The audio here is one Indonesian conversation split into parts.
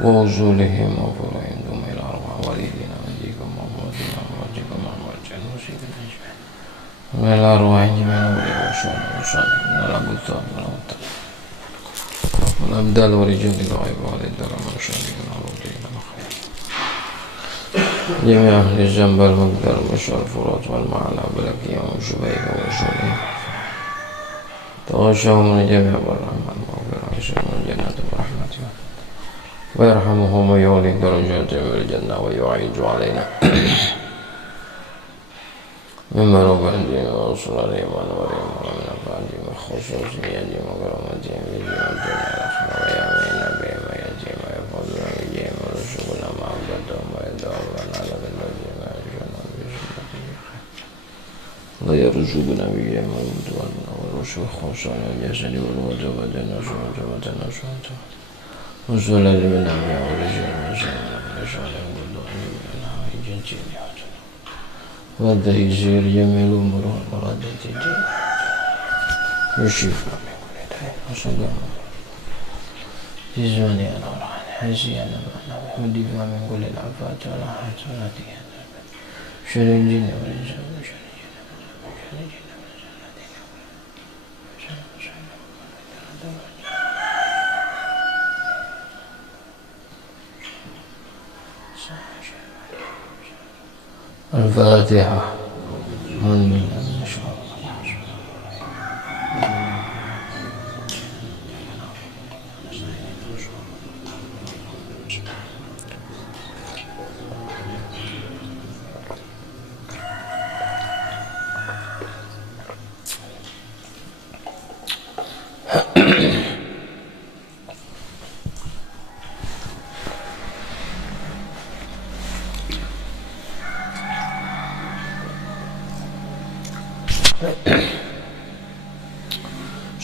ووصولهم وفرهم ثم إلى أرواح والدينا ونجيكم وموتنا وموتكم وموتنا وموتكم أجمعين وإلى أرواح جميع الأولياء والشهداء والصالحين من الأبطال والأبطال والأبدال ورجال الغيب والإدارة والشهداء والأولياء والخير جميع أهل الذنب والمقدار والمشوار الفرات والمعلى والبلكية والشبيك والشهداء تغشهم من جميع الرحمن المغفرة ويسرهم الجنة برحمته ويرحمهم ويعلي درجاتهم الجنة ويعيد علينا مما ربهم وصلهم ونورهم ومن أفعالهم وخصوصياتهم وكرامتهم بجميع الدنيا الآخرة ويأمين بهم ويأتيهم ويفضلون بهم ورسولنا مع عبدهم ويدعون على الذين ما يشاءون بسنته ويرزقنا بهم ويمدون والرسل خصوصا الجسد والوجه والناس والناس وصلى لمن أبيع ورجال وسلم ونشعر والدعاء من هاي جنسين والتيسير جميع الأمور والمرادات الدين والشفاء من كل داء وسلام جزاني أنا ورحمة حسي أنا معنا والدفاع من كل العفات والآحات والآتيات شر الجن والإنس وشر الجن وشر الجن الفاتحة.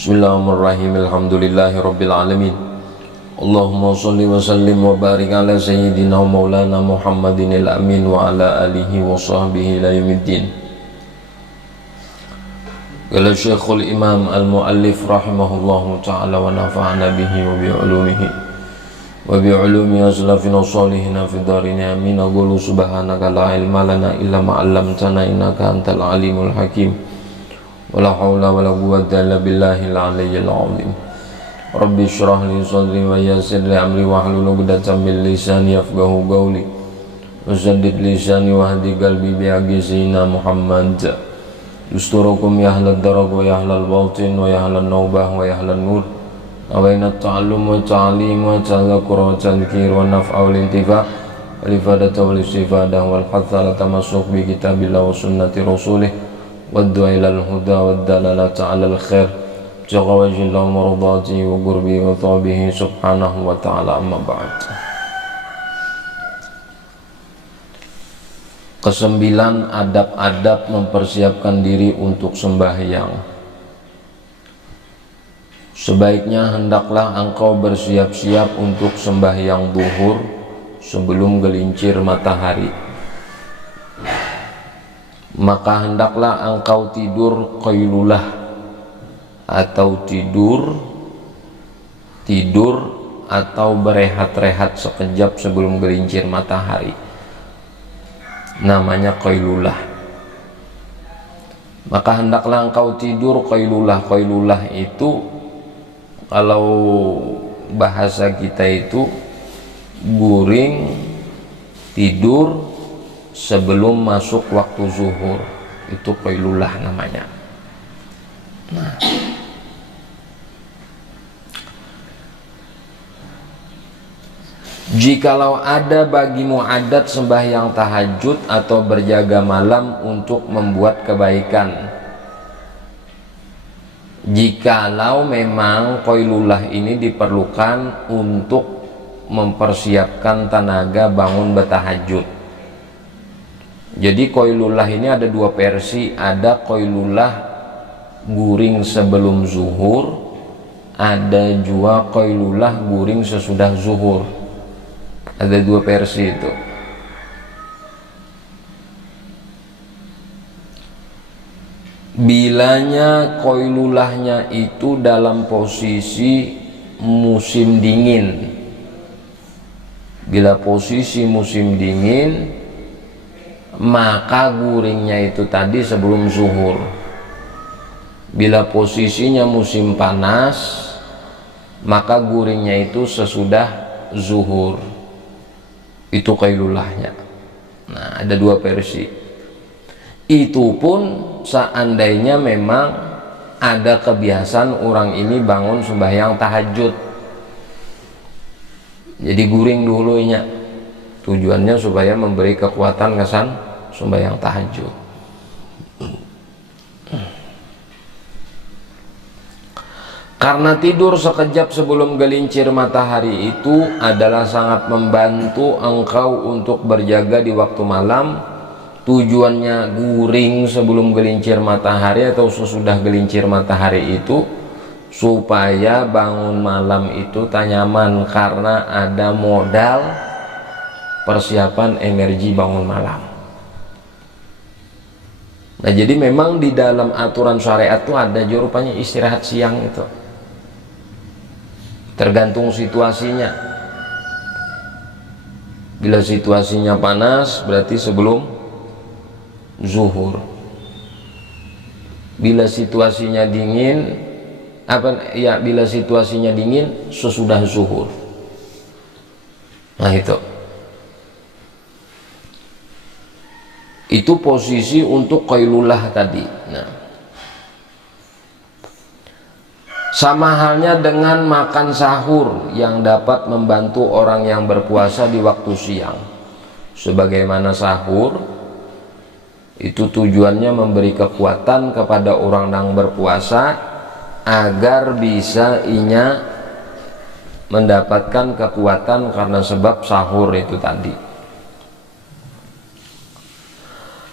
Bismillahirrahmanirrahim. Alhamdulillahi rabbil alamin. Allahumma shalli wa sallim wa barik ala sayyidina wa maulana Muhammadin al-amin wa ala alihi wa sahbihi ila yaumiddin. Qala Syekhul Imam al-Muallif rahimahullahu ta'ala wa nafa'ana bihi wa bi ulumihi wa bi ulumi aslafina shalihina fid darin amin. Aqulu subhanaka la ilma lana illa ma 'allamtana innaka antal alimul hakim. Wala haula wala quwwata illa billahil aliyyil azim. Rabbi shrah li sadri wa yassir li amri wahlul 'uqdatam min lisani yafqahu qawli wasaddid lisani wahdi qalbi bi aqisina Muhammad. Yusturukum ya ahlad daraq wa ya ahlal batin wa ya ahlan nawbah wa ya ahlan nur wa baina ta'allum wa ta'lim wa tadhakkur wa tadhkir wa naf'a wal intifa' wal ifadata wal istifadah wal hatta ala tamassuk bi kitabillah wa sunnati rasulih والدعاء إلى الهدى والدلالة على الخير ابتغاء وجه الله ومرضاته وقربه وثوابه سبحانه وتعالى. أما بعد. Kesembilan, adab-adab mempersiapkan diri untuk sembahyang. Sebaiknya hendaklah engkau bersiap-siap untuk sembahyang zuhur sebelum gelincir matahari. Maka hendaklah engkau tidur qailulah atau tidur atau berehat-rehat sekejap sebelum gelincir matahari, namanya qailulah. Maka hendaklah engkau tidur qailulah. Qailulah itu kalau bahasa kita itu guring, tidur sebelum masuk waktu zuhur, itu qailulah namanya. Nah, jikalau ada bagimu adat sembahyang tahajud atau berjaga malam untuk membuat kebaikan, jikalau memang qailulah ini diperlukan untuk mempersiapkan tenaga bangun bertahajud. Jadi qailulah ini ada dua versi, ada qailulah guring sebelum zuhur, ada juga qailulah guring sesudah zuhur. Ada dua versi itu. Bilanya qailulahnya itu dalam posisi musim dingin. Bila posisi musim dingin, maka guringnya itu tadi sebelum zuhur. Bila posisinya musim panas, maka guringnya itu sesudah zuhur. Itu qailulahnya. Nah, ada dua versi. Itu pun seandainya memang ada kebiasaan orang ini bangun sembahyang tahajud, jadi guring dulunya. Tujuannya supaya memberi kekuatan kesan sembahyang tahajud. Karena tidur sekejap sebelum gelincir matahari itu adalah sangat membantu engkau untuk berjaga di waktu malam. Tujuannya guring sebelum gelincir matahari atau sesudah gelincir matahari itu supaya bangun malam itu tak nyaman, karena ada modal persiapan energi bangun malam. Nah, jadi memang di dalam aturan syariat itu ada rupanya istirahat siang itu. Tergantung situasinya. Bila situasinya panas berarti sebelum zuhur. Bila situasinya dingin, bila situasinya dingin sesudah zuhur. Nah, itu posisi untuk qailulah tadi. Nah, sama halnya dengan makan sahur yang dapat membantu orang yang berpuasa di waktu siang. Sebagaimana sahur itu tujuannya memberi kekuatan kepada orang yang berpuasa agar bisa inya mendapatkan kekuatan karena sebab sahur itu tadi.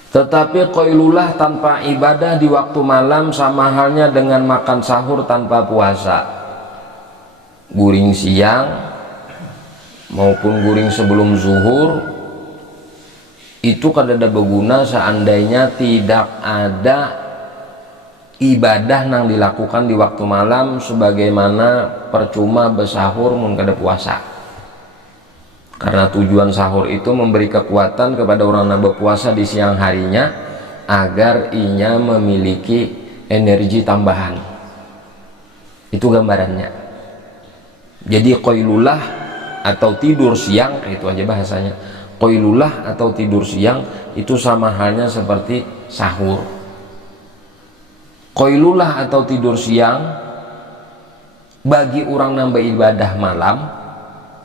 Tetapi qailulah tanpa ibadah di waktu malam sama halnya dengan makan sahur tanpa puasa. Guring siang maupun guring sebelum zuhur itu kadada berguna seandainya tidak ada ibadah yang dilakukan di waktu malam, sebagaimana percuma bersahur mun kada puasa. Karena tujuan sahur itu memberi kekuatan kepada orang yang berpuasa di siang harinya agar inya memiliki energi tambahan. Itu gambarannya. Jadi qailulah atau tidur siang, itu aja bahasanya. Qailulah atau tidur siang itu sama halnya seperti sahur. Qailulah atau tidur siang bagi orang yang beribadah malam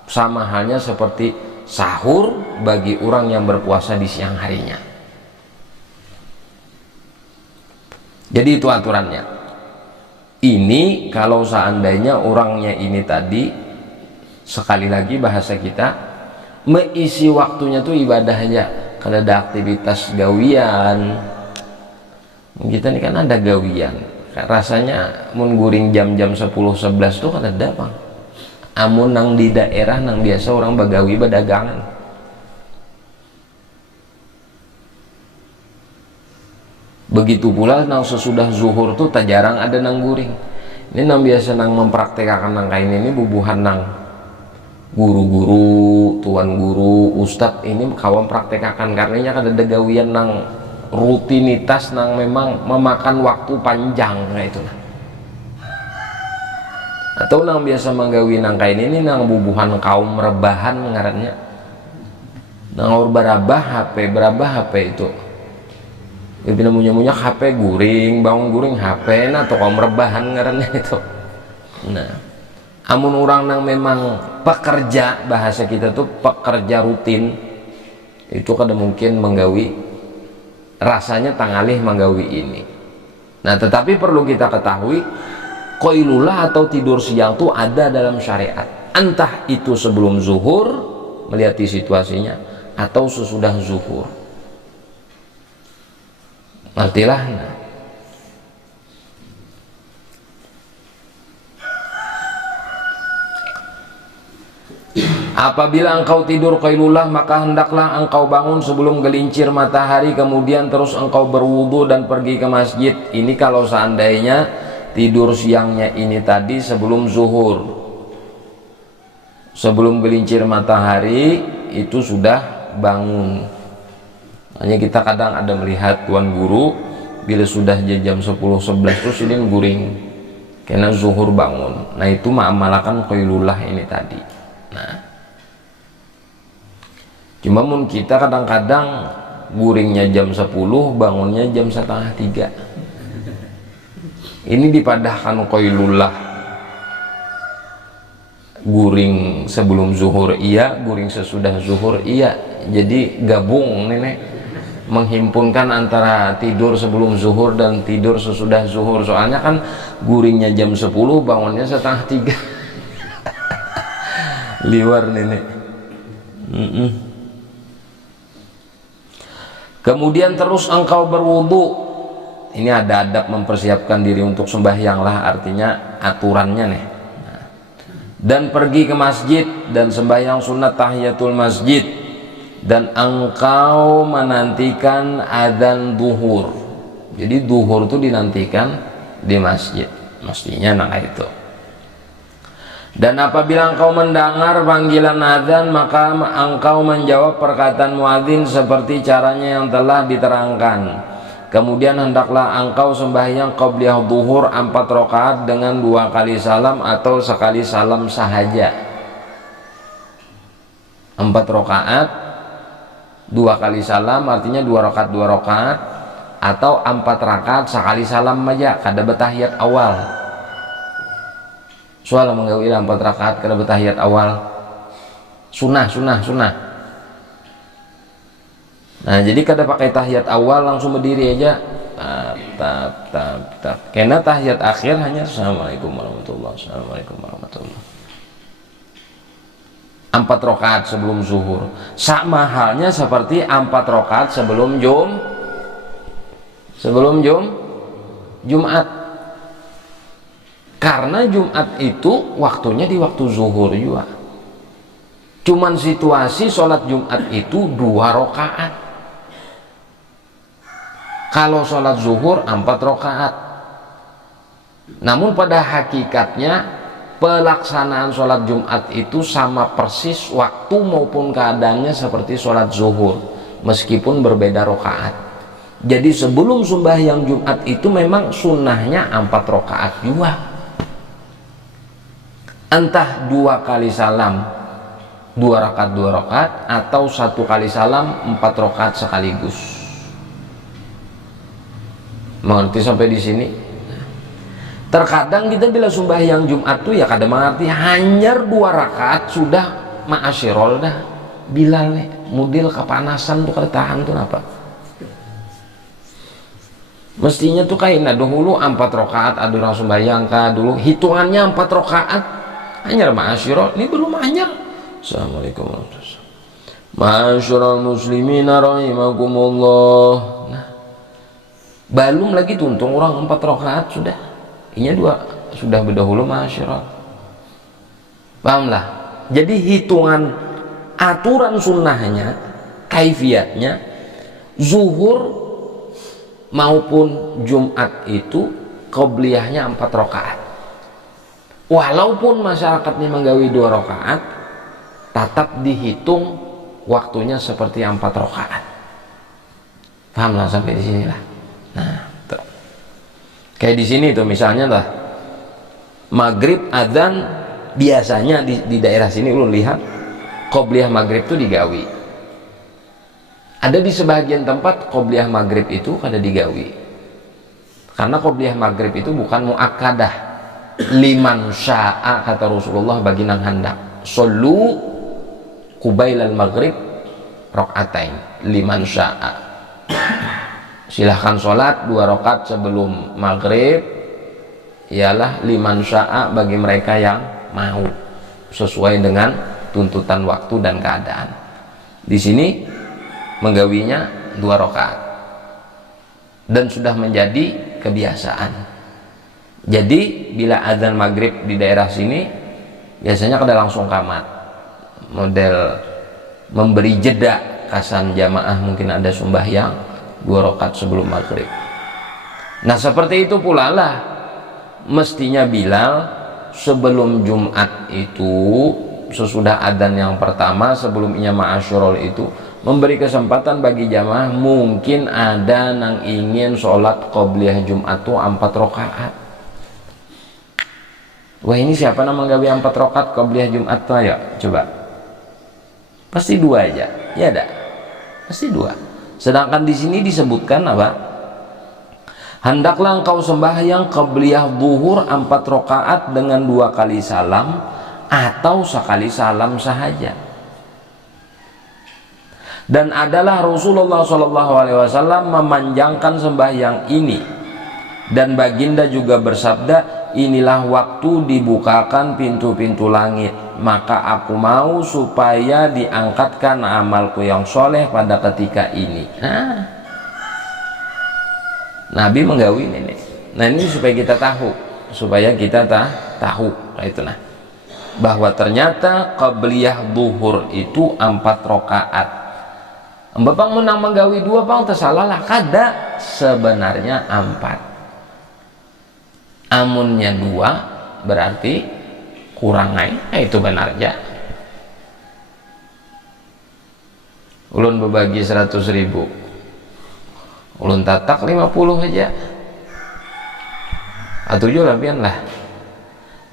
sama halnya seperti sahur bagi orang yang berpuasa di siang harinya. Jadi itu aturannya. Ini kalau seandainya orangnya ini tadi, sekali lagi bahasa kita, mengisi waktunya tuh ibadah aja. Kalau ada aktivitas gawian, kita ini kan ada gawian, rasanya mun guring jam-jam 10-11 tuh kan ada bang. Amun nang di daerah nang biasa orang bagawi berdagangan. Begitu pula nang sesudah zuhur tuh tak jarang ada nang guring. Ini nang biasa nang mempraktekkan nang kain ini bubuhan nang guru-guru, tuan guru, ustadz ini kawan praktekkan, karenanya kan ada gawian nang rutinitas nang memang memakan waktu panjang kayak itu. Atau nang biasa menggawi nang kain ini nang bubuhan kaum rebahan ngarannya, nang berabah HP itu Ibina munya HP guring, bangun guring HP atau kaum rebahan ngarannya itu. Nah, amun orang nang memang pekerja, bahasa kita tuh pekerja rutin, itu kada mungkin menggawi, rasanya tangalih menggawi ini. Nah, tetapi perlu kita ketahui qailulah atau tidur siang itu ada dalam syariat, entah itu sebelum zuhur melihat situasinya atau sesudah zuhur. Ngertilah. Nah, apabila engkau tidur qailulah maka hendaklah engkau bangun sebelum gelincir matahari, kemudian terus engkau berwudu dan pergi ke masjid. Ini kalau seandainya tidur siangnya ini tadi sebelum zuhur. sebelum gelincir matahari itu sudah bangun. Hanya kita kadang ada melihat tuan guru bila sudah jam 10-11 terus ini guring karena zuhur bangun. Nah itu mengamalkan qailullah ini tadi. Nah cuma mun kita kadang-kadang guringnya jam 10, bangunnya jam 2:30. Ini dipadahkan qailullah, guring sebelum zuhur iya, guring sesudah zuhur iya. Jadi gabung nenek, menghimpunkan antara tidur sebelum zuhur dan tidur sesudah zuhur. Soalnya kan guringnya jam 10, bangunnya 2:30. Liwar nenek. Kemudian terus engkau berwudu. Ini ada adab mempersiapkan diri untuk sembahyang lah, artinya aturannya nih. Dan pergi ke masjid dan sembahyang sunat tahiyatul masjid, dan engkau menantikan adzan duhur. Jadi duhur itu dinantikan di masjid, mestinya nah itu. Dan apabila engkau mendengar panggilan adzan, maka engkau menjawab perkataan muadzin seperti caranya yang telah diterangkan. Kemudian hendaklah engkau sembahyang qabliyah duhur 4 rakaat dengan 2 kali salam atau sekali salam sahaja. 4 rakaat 2 kali salam artinya 2 rakaat 2 rakaat, atau 4 rakaat sekali salam aja kada betahiyat awal. Soal menggawi 4 rakaat kada betahiyat awal. Sunnah. Nah jadi kada pakai tahiyat awal langsung berdiri aja. Tap. Karena tahiyat akhir hanya assalamualaikum warahmatullahi wabarakatuh, assalamualaikum warahmatullahi wabarakatuh. 4 rakaat sebelum zuhur. Sama halnya seperti 4 rakaat sebelum Jumat. Karena Jumat itu waktunya di waktu zuhur juga. Cuman situasi sholat Jumat itu 2 rakaat. Kalau sholat zuhur 4 rakaat. Namun pada hakikatnya pelaksanaan sholat Jumat itu sama persis waktu maupun keadaannya seperti sholat zuhur, meskipun berbeda rakaat. Jadi sebelum sembahyang Jumat itu memang sunnahnya 4 rakaat juga. Entah 2 kali salam 2 rakaat atau 1 kali salam 4 rakaat sekaligus. Mengerti sampai di sini? Terkadang kita bila sembahyang Jumat tuh ya kadang mengerti hanyar 2 rakaat sudah ma'asyirol dah. Bilal nih mudil kepanasan tuh kada tahan tuh apa? Mestinya tuh kayak dahulu 4 rakaat ada orang sembahyang dulu hitungannya 4 rakaat hanyar ma'asyirol, ini belum hanyar. Assalamualaikum warahmatullahi wabarakatuh. Ma'asyiral muslimina rahimakumullah. Nah, belum lagi tuntung orang 4 rakaat sudah. Inya 2 sudah berdahulu ma'asyiral. Pahamlah? Jadi hitungan aturan sunnahnya, kaifiatnya zuhur maupun Jumat itu qobliyahnya 4 rakaat. Walaupun masyarakatnya menggawi 2 rakaat, tetap dihitung waktunya seperti 4 rakaat. Pahamlah sampai di sinilah. Nah, tuh. Kayak di sini tuh misalnya lah, maghrib adzan biasanya di daerah sini ulun lihat qobliyah maghrib tuh digawi. Ada di sebagian tempat qobliyah maghrib itu kada digawi. Karena qobliyah maghrib itu bukan muakkadah. Liman sya'a kata Rasulullah bagi nang hendak. Sallu qubailal maghrib rakaatain liman sya'a. Silahkan sholat 2 rakaat sebelum maghrib, ialah liman sya'a bagi mereka yang mau, sesuai dengan tuntutan waktu dan keadaan. Di sini menggawinya 2 rakaat dan sudah menjadi kebiasaan. Jadi bila azan maghrib di daerah sini biasanya kada langsung qamat, model memberi jeda kasan jamaah mungkin ada sembahyang 2 rakaat sebelum maghrib. Nah seperti itu pula lah mestinya Bilal sebelum Jumat itu sesudah adzan yang pertama sebelum inya ma'asyurul itu memberi kesempatan bagi jamaah mungkin ada yang ingin sholat qobliyah Jumat tuh 4 rakaat. Wah, ini siapa nama gawe 4 rakaat qobliyah Jumat tuh? Ayo coba. Pasti 2 aja. Ya ada. Pasti 2. Sedangkan di sini disebutkan apa? Hendaklah engkau sembahyang qobliyah zuhur 4 rakaat dengan 2 kali salam atau sekali salam sahaja. Dan adalah Rasulullah SAW memanjangkan sembahyang ini, dan baginda juga bersabda, inilah waktu dibukakan pintu-pintu langit, maka aku mau supaya diangkatkan amalku yang soleh pada ketika ini. Nabi menggawin ini. Nah, ini supaya kita tahu, nah itu nah, bahwa ternyata qabliyah zuhur itu 4 rakaat. Bapak menang menggawi 2 bang tersalah lah, kada sebenarnya 4. Amunnya 2 berarti kurang itu benar aja. Ulun berbagi 100.000, ulun tatak 50 aja, atau juga lapian lah.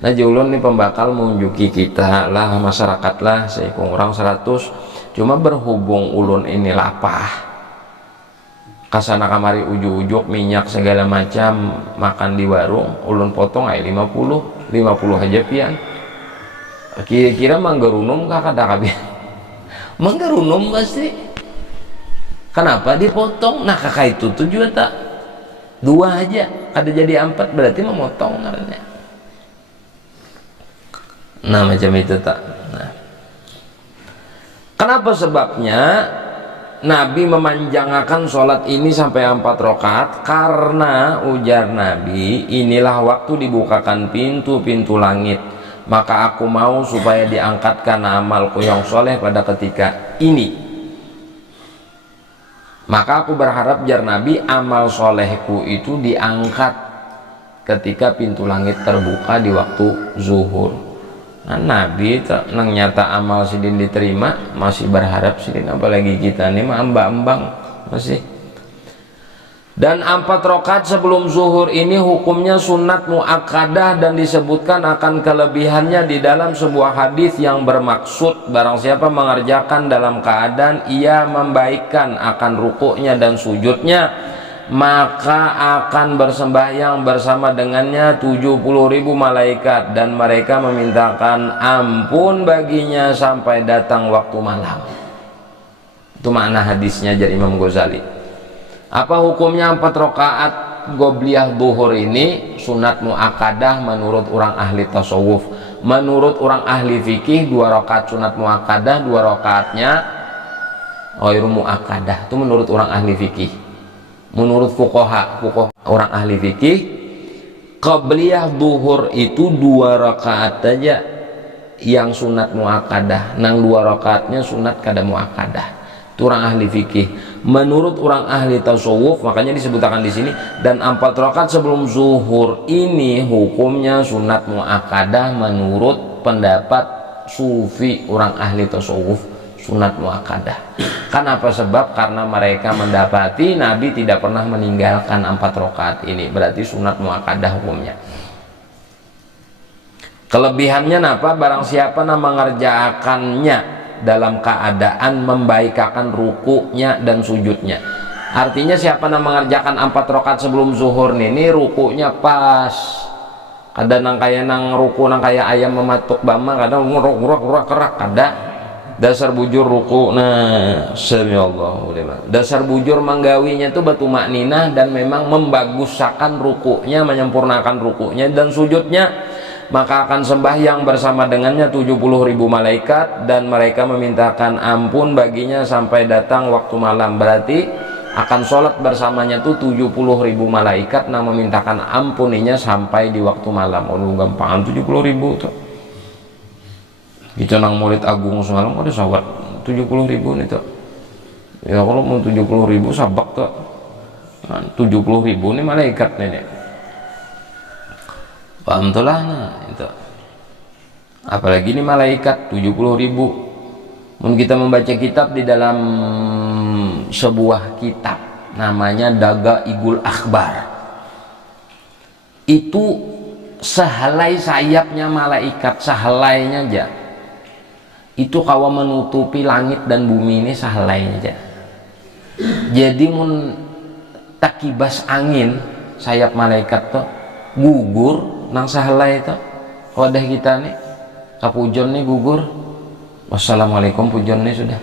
Nah, ulun nih pembakal menunjuki kita lah, masyarakat lah, saya kurang 100. Cuma berhubung ulun ini lapah, kasana kamari ujuk-ujuk minyak segala macam makan di warung, ulun potong 50 aja pian. Kira-kira manggerunum kah kada kabian? Manggerunum pasti. Kenapa dipotong? Nah, kakak itu tuh juga tak 2 aja, kada jadi 4, berarti memotong namanya. Nah, macam itu tak. Nah, kenapa sebabnya Nabi memanjangkan sholat ini sampai 4 rakaat? Karena ujar Nabi, inilah waktu dibukakan pintu-pintu langit, maka aku mau supaya diangkatkan amalku yang soleh pada ketika ini. Maka aku berharap jar Nabi amal solehku itu diangkat ketika pintu langit terbuka di waktu zuhur. Nah, Nabi nang nyata amal sidin diterima, masih berharap sidin, apalagi kita nih mah ambang-ambang masih. Dan 4 rakaat sebelum zuhur ini hukumnya sunat muakkadah, dan disebutkan akan kelebihannya di dalam sebuah hadis yang bermaksud barang siapa mengerjakan dalam keadaan ia membaikkan akan rukuknya dan sujudnya, maka akan bersembahyang bersama dengannya 70.000 malaikat, dan mereka memintakan ampun baginya sampai datang waktu malam. Itu makna hadisnya dari Imam Ghazali. Apa hukumnya 4 rakaat qobliyah zuhur ini? Sunat muakkadah menurut orang ahli tasawuf. Menurut orang ahli fikih 2 rakaat sunat muakkadah, 2 rakaatnya ghairu muakkadah. Itu menurut orang ahli fikih. Menurut fuqaha orang ahli fikih, qobliyah zuhur itu 2 rakaat aja yang sunat muakkadah, nang 2 rakaatnya sunat kada muakkadah. Itu orang ahli fikih. Menurut orang ahli tasawuf, makanya disebutkan di sini, dan 4 rakaat sebelum zuhur ini hukumnya sunat muakkadah menurut pendapat sufi orang ahli tasawuf, sunat muakkadah. Kenapa? Sebab karena mereka mendapati Nabi tidak pernah meninggalkan 4 rakaat ini, berarti sunat muakkadah hukumnya. Kelebihannya apa? Barang siapa yang mengerjakannya dalam keadaan membaikakan rukunya dan sujudnya. Artinya siapa yang mengerjakan 4 rakaat sebelum zuhur ini rukunya pas, kada nang kaya nang ruku nang kaya ayam mematuk bama, kadang nguruk kerak, kada dasar bujur ruku. Nah, samiallahu liman, dasar bujur manggawinya itu batu makninah, dan memang membaguskan rukunya, menyempurnakan rukunya dan sujudnya, maka akan sembahyang bersama dengannya 70.000 malaikat, dan mereka memintakan ampun baginya sampai datang waktu malam. Berarti akan sholat bersamanya tuh 70.000 malaikat yang memintakan ampuninya sampai di waktu malam. Oh, gampang 70.000 tuh. Kita nang murid agung semalam ada sahabat 70.000 nih tuh. Ya kalau mau 70.000 sabak tuh. Nah, 70.000 nih malaikat nih. Paham tuh lah, nah itu. Apalagi ini malaikat 70.000. Kita membaca kitab di dalam sebuah kitab namanya Dagaigul Akhbar, itu sehelai sayapnya malaikat, sehelainya aja itu kawa menutupi langit dan bumi ini, sehelainya aja. Jadi mun takibas angin sayap malaikat tuh gugur nang sehelai itu wadah kita nih kapujon nih gugur, wassalamualaikum pujon nih sudah.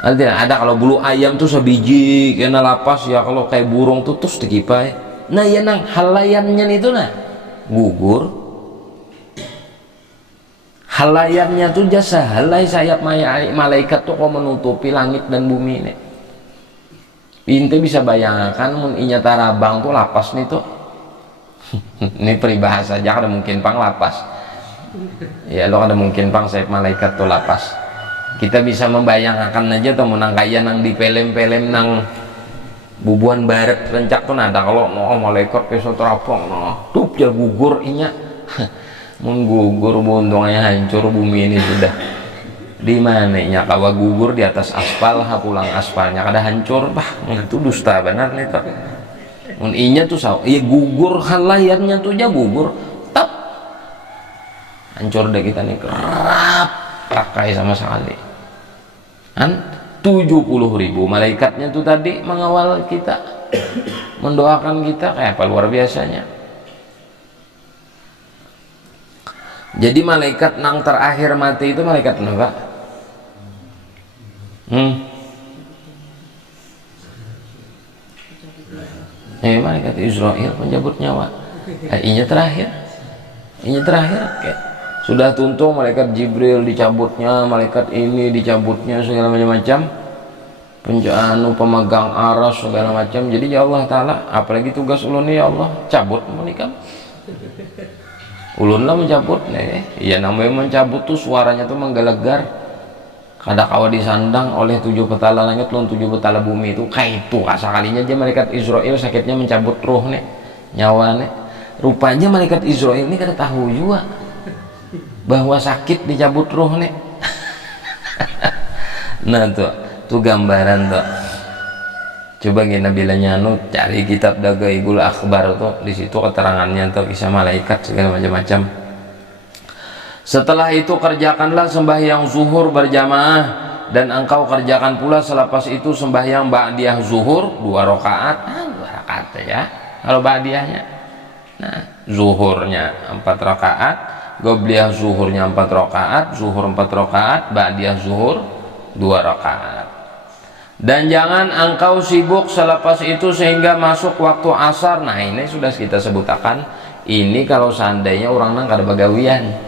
Ada kalau bulu ayam tuh sebiji kena lapas ya, kalau kayak burung tuh terus dikipai. Nah ya nang halayannya itu nah gugur, halayannya tuh jasa halai sayap malaikat tuh kok menutupi langit dan bumi ini. Inte bisa bayangkan mun inya tarabang tuh lapas nih tuh. Ini peribahasa aja, ada mungkin pang lapas ya, lo ada mungkin pang sayap malaikat tuh lapas. Kita bisa membayangkan aja tuh menang kaya nang di pelem-pelem nang bubuan barat rencak tuh ada kalau malaikat besok terapong tuh ya gugur inya. Menggugur buntungnya hancur bumi ini sudah. Di mana nya kawa gugur di atas aspal, pulang aspalnya kada hancur, itu dusta benar nih tuh. Mun inya tuh iya gugur halayannya tuh aja gugur, tap hancur deh kita nih, kerap pakai sama sekali. 70.000 malaikatnya tuh tadi mengawal kita, mendoakan kita, kayak apa luar biasanya. Jadi malaikat nang terakhir mati itu malaikat apa? Malaikat Israel penjabut nyawa. Inya terakhir okay. Sudah tuntung malaikat Jibril dicabutnya, malaikat ini dicabutnya, segala macam-macam, pemegang aras segala macam. Jadi ya Allah Ta'ala, apalagi tugas ulun ya Allah, cabut menikah ulun lah mencabut nih. Iya namanya mencabut tuh suaranya tuh menggelegar, kada kawa disandang oleh 7 petala langit lawan 7 petala bumi itu. Kayak itu asakalinya aja malaikat Israel sakitnya mencabut roh nih, nyawa nih. Rupanya malaikat Israel ini kada tahu juga bahwa sakit dicabut roh nih. Nah tuh gambaran tuh. Coba gini bilanya cari kitab Dagaigul Akhbar tuh, di situ keterangannya tuh kisah malaikat segala macam-macam. Setelah itu kerjakanlah sembahyang zuhur berjamaah, dan engkau kerjakan pula selepas itu sembahyang ba'diyah zuhur 2 rakaat. 2 rakaat ya kalau ba'diyahnya. Nah zuhurnya 4 rakaat, qobliyah zuhurnya 4 rakaat, zuhur 4 rakaat, ba'diyah zuhur 2 rakaat. Dan jangan engkau sibuk selepas itu sehingga masuk waktu asar. Nah ini sudah kita sebutkan, ini kalau seandainya orang nang kada bagawian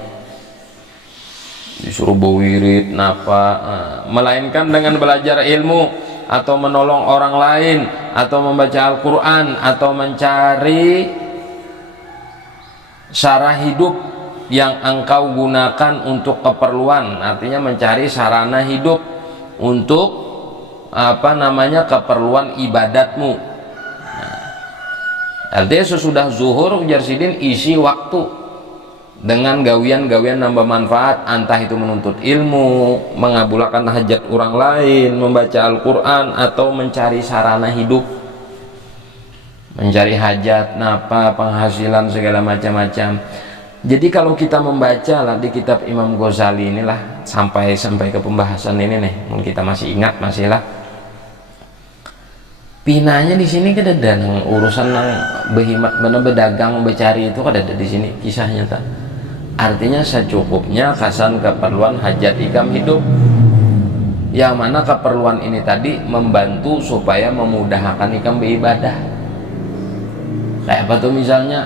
disuruh bawirid napa, melainkan dengan belajar ilmu atau menolong orang lain atau membaca Al-Quran atau mencari cara hidup yang engkau gunakan untuk keperluan, artinya mencari sarana hidup untuk keperluan ibadatmu. Nah, artinya sesudah zuhur ujar sidin isi waktu dengan gawian-gawian nambah manfaat, entah itu menuntut ilmu, mengabulkan hajat orang lain, membaca Al-Quran, atau mencari sarana hidup, mencari hajat, napa, penghasilan segala macam-macam. Jadi kalau kita membaca lah di kitab Imam Ghazali inilah sampai ke pembahasan ini nih, mungkin kita masih ingat masih lah. Pinanya di sini kada ada urusan nang behimat bener berdagang becari itu kada ada di sini kisahnya tak. Artinya secukupnya kasan keperluan hajat ikam hidup, yang mana keperluan ini tadi membantu supaya memudahkan ikam beribadah. Kayak apa tuh misalnya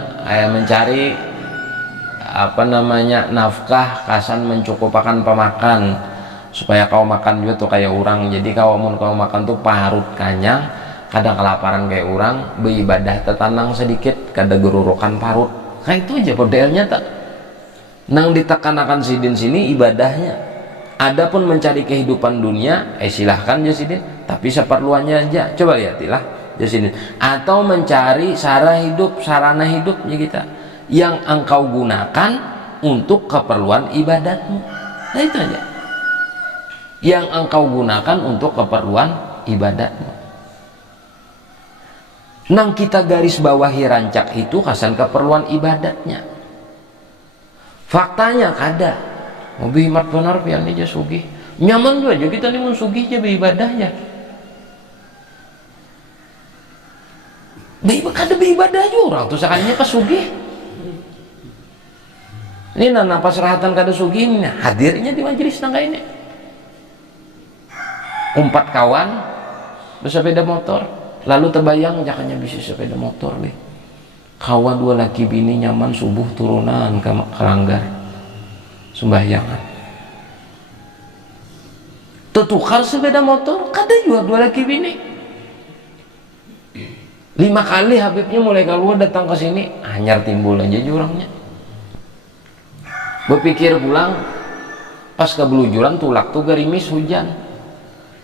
mencari nafkah, kasan mencukupkan pemakan supaya kau makan juga tuh kayak orang. Jadi kau makan tuh parut kanyang, kadang kelaparan kayak orang, beribadah tetanang sedikit, kada gerurukan parut. Kayak itu aja modelnya tak. Nang ditekan sidin sini ibadahnya. Adapun mencari kehidupan dunia, silahkan aja sidin, tapi seperluannya aja. Coba lihatilah aja sidin. Atau mencari sarana hidup ya kita, yang engkau gunakan untuk keperluan ibadatmu. Nah itu aja yang engkau gunakan untuk keperluan ibadatmu. Nang kita garis bawahi rancak itu kasan keperluan ibadatnya. Faktanya kada mau bihimat benar pian aja sugih nyaman juga aja kita nih mun sugih aja beribadahnya. Kada beribadah aja orang tuh sekalinya pas sugih. Ini nana pasrahatan kada sugih ini hadirnya di majelis tangga ini. 4 kawan bersepeda motor, lalu terbayang jakanya bisa sepeda motor deh. Kawan 2 laki bini nyaman subuh turunan ke langgar sembahyangan. Tetukar sepeda motor, kada juga 2 laki bini. 5 kali Habibnya mulai keluar datang ke sini, hanyar timbul aja jurangnya. Berpikir pulang, pas ke belujuran tulak tuh gerimis hujan.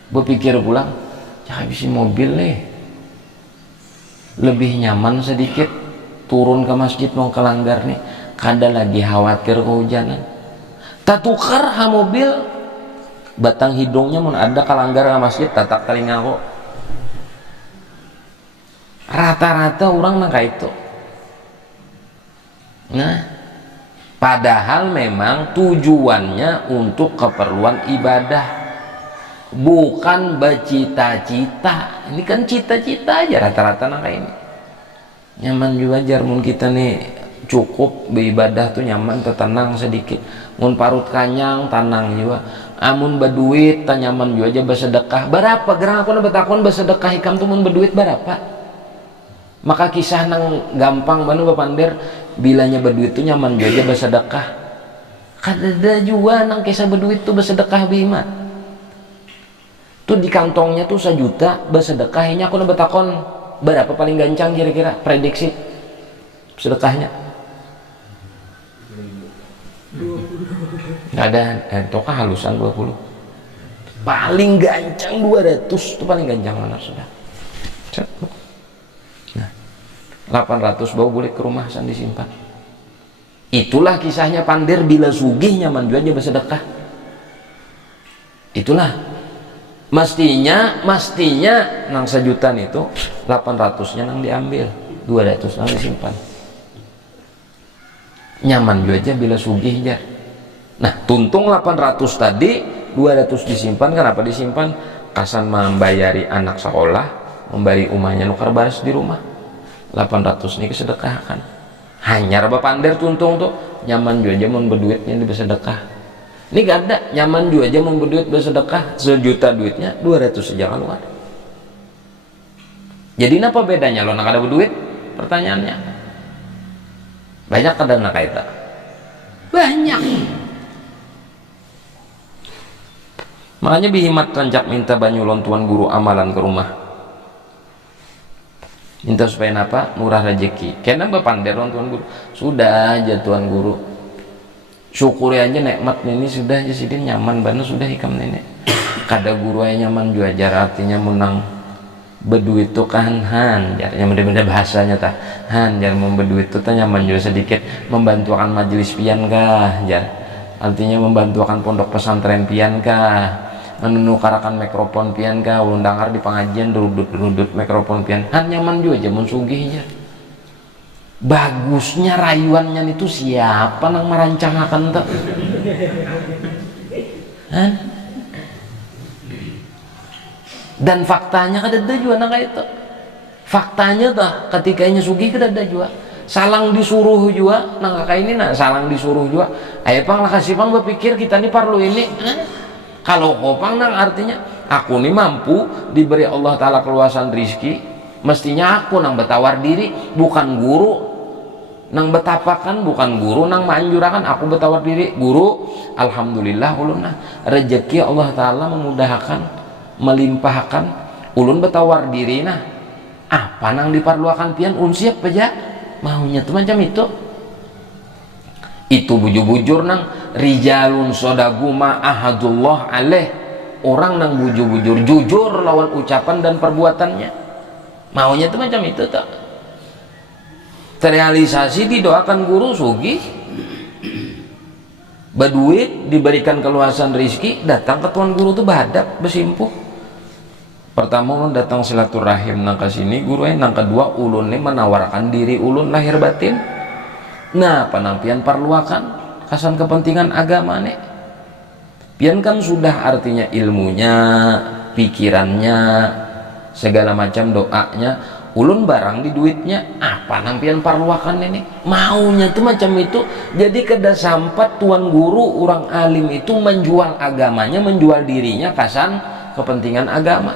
Berpikir pulang, ya habis mobil nih, lebih nyaman sedikit turun ke masjid mau ke langgar nih, kada lagi khawatir kehujanan. Tatukar ha mobil, batang hidungnya mun ada ke langgar ke masjid, tatak telinga kok. Rata-rata orang nang kayak itu. Nah, padahal memang tujuannya untuk keperluan ibadah, bukan bercita-cita. Ini kan cita-cita aja rata-rata nang kayak ini. Nyaman juga jarmun kita nih cukup beribadah tuh nyaman, tenang sedikit. Mun parut kanyang tanang juga. Amun berduit nyaman juga aja bersedekah. Berapa gerang aku betakon bersedekah hikam tuh mun berduit berapa? Maka kisah nang gampang mana bapander bilanya berduit tuh nyaman juga aja bersedekah. Kada juga nang kisah berduit tuh bersedekah bimat. Tuh di kantongnya tuh 1 juta bersedekahnya aku betakon berapa paling gancang kira-kira prediksi sedekahnya? Nggak ada, tokah halusan 20 paling gancang 200 itu paling gancang mana sudah. Nah 800 bawa boleh ke rumah san disimpan. Itulah kisahnya pandir bila sugih nyaman juga aja bersedekah. Itulah mestinya nang 1 juta itu 800 nya nang diambil, 200 nang disimpan. Nyaman juga aja bila sugih jar. Nah tuntung 800 tadi 200 disimpan. Kenapa disimpan? Kasan membayari anak sekolah, memberi umahnya nukar baris di rumah. 800 ini kesedekahkan. Hanya raba pander tuntung tuh nyaman juga aja mau berduitnya di bersedekah. Ini gak ada nyaman juga aja mau berduit bersedekah 1 juta duitnya 200 saja keluar. Jadi apa bedanya lo nak ada berduit? Pertanyaannya banyak kada nak kaita banyak. Makanya bihimat rancak minta banyulon tuan guru amalan ke rumah. Minta supaya apa? Murah rezeki. Karena bapanderon tuan guru. Sudah aja tuan guru. Syukuri aja nikmat ini sudah aja sidin nyaman banget sudah hikam nenek. Kada guru aja nyaman juga jar artinya menang berduit tuh kan han jarnya benda-benda bahasanya tah han jar mau berduit tuh nyaman juga sedikit membantukan majelis pian kah jar artinya membantukan pondok pesantren pian kah menukarakan mikrofon pian kah ulun dengar di pengajian derudut mikrofon pian han nyaman juga aja mun sugih jar. Bagusnya rayuannya itu siapa nang merancangkan tuh? Hah? Dan faktanya kada ada juga nang itu. Faktanya tuh ketikanya sugih kada ada juga. Salang disuruh juga nang kakak ini nah salang disuruh juga. Ayo pang lah kasih pang berpikir kita nih perlu ini. Kalau kopang nang artinya aku nih mampu diberi Allah Ta'ala keluasan rizki. Mestinya aku nang bertawar diri bukan guru. Nang betapakan bukan guru nang manjurakan aku bertawar diri guru. Alhamdulillah ulun nah rezeki Allah Ta'ala memudahkan melimpahkan ulun bertawar diri nah apa nang diperluakan pian ulun siap aja maunya tuh macam itu bujur-bujur nang rijalun sodaguma ahadullah alaih orang nang bujur-bujur jujur lawan ucapan dan perbuatannya maunya tuh macam itu tuh terrealisasi didoakan guru sugih Baduit diberikan keluasan rizki, datang ke tuan guru tuh bahadap besimpuh. Pertama ulun datang silaturahim nang kasini guru nang kedua ulun nih menawarkan diri ulun lahir batin. Nah panampian perluakan kasan kepentingan agama nih. Pian kan sudah artinya ilmunya, pikirannya, segala macam doanya, ulun barang di duitnya, apa nampian parluakan ini maunya tuh macam itu. Jadi kada sampat tuan guru orang alim itu menjual agamanya, menjual dirinya kasan kepentingan agama.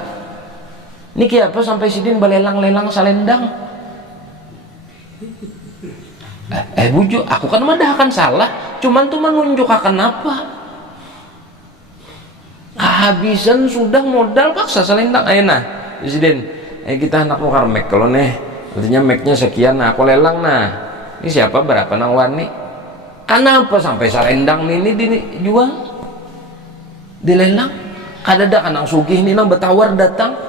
Niki apa sampai sidin balelang-lelang salendang. Bujuk, aku kan akan salah, cuman tuh menunjukkan apa? Kehabisan sudah modal paksa salendang. Nah, sidin, kita anak nukar mek kalau nih, artinya meknya sekian, nah aku lelang nah. Ini siapa berapa nang wani? Kenapa sampai salendang ini dijual? Dilelang? Kadada anang sugih nih nang betawar datang.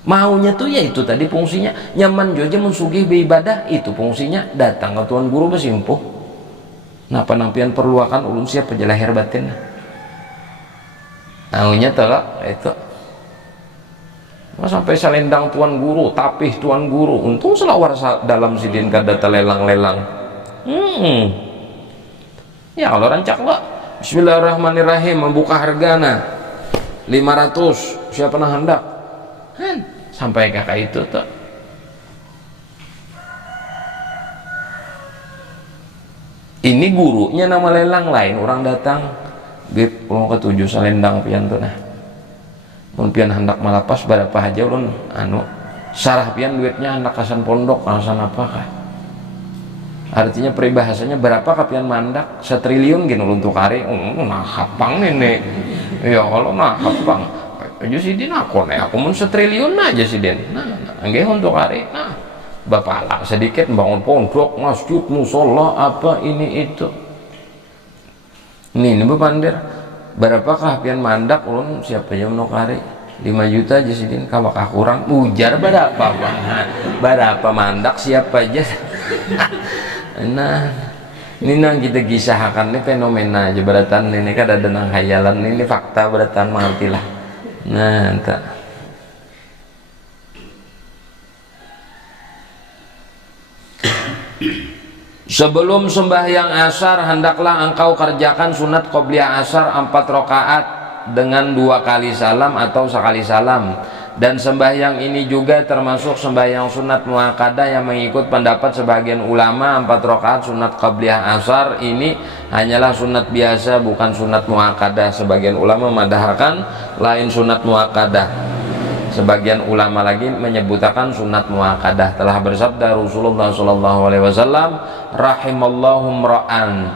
Maunya tuh ya itu tadi fungsinya nyaman aja mensugih beribadah, itu fungsinya datang ke tuan guru besimpuh. Nah penampian perluakan ulun siapa aja lahir batin. Maunya telak itu. Sampai salendang tuan guru, tapih tuan guru, untung selawar dalam sidin kada lelang-lelang. Ya kalau rancak lah. Bismillahirrahmanirrahim, membuka hargana 500, siapa nah hendak? Sampai kakak itu tuh. Ini gurunya nama lelang lain, orang datang bib ulun ketujuh salendang pian tuh nah. Mun pian hendak malapas berapa aja ulun sarah pian duitnya hendak kasan pondok kasan apakah. Artinya peribahasanya berapa kapian mandak 1 triliun gini ulun tukari. Nah hapang nenek. Ya kalau nah hapang aja sidin aku mun 1 triliun aja sidin. Nah nggih untuk hari. Nah bapak lah sedikit bangun pondok, masjid, musola, apa ini itu. Ini bepandir. Berapakah pian mandak ulun siapa aja untuk hari 5 juta aja sidin kawakah kurang ujar berapa berapa mandak siapa aja. Nah ini nang kita kisahkan ini fenomena aja beratan ini kan ada nang hayalan ini fakta beratan mengerti lah. Nah entah. Sebelum sembahyang asar hendaklah engkau kerjakan sunat qobliyah asar 4 rakaat dengan 2 kali salam atau sekali salam. Dan sembahyang ini juga termasuk sembahyang sunat muakkadah yang mengikut pendapat sebagian ulama. 4 rakaat sunat qobliyah asar ini hanyalah sunat biasa, bukan sunat muakkadah. Sebagian ulama madahkan lain sunat muakkadah. Sebagian ulama lagi menyebutkan sunat muakkadah. Telah bersabda Rasulullah SAW, rahimallahu mra'an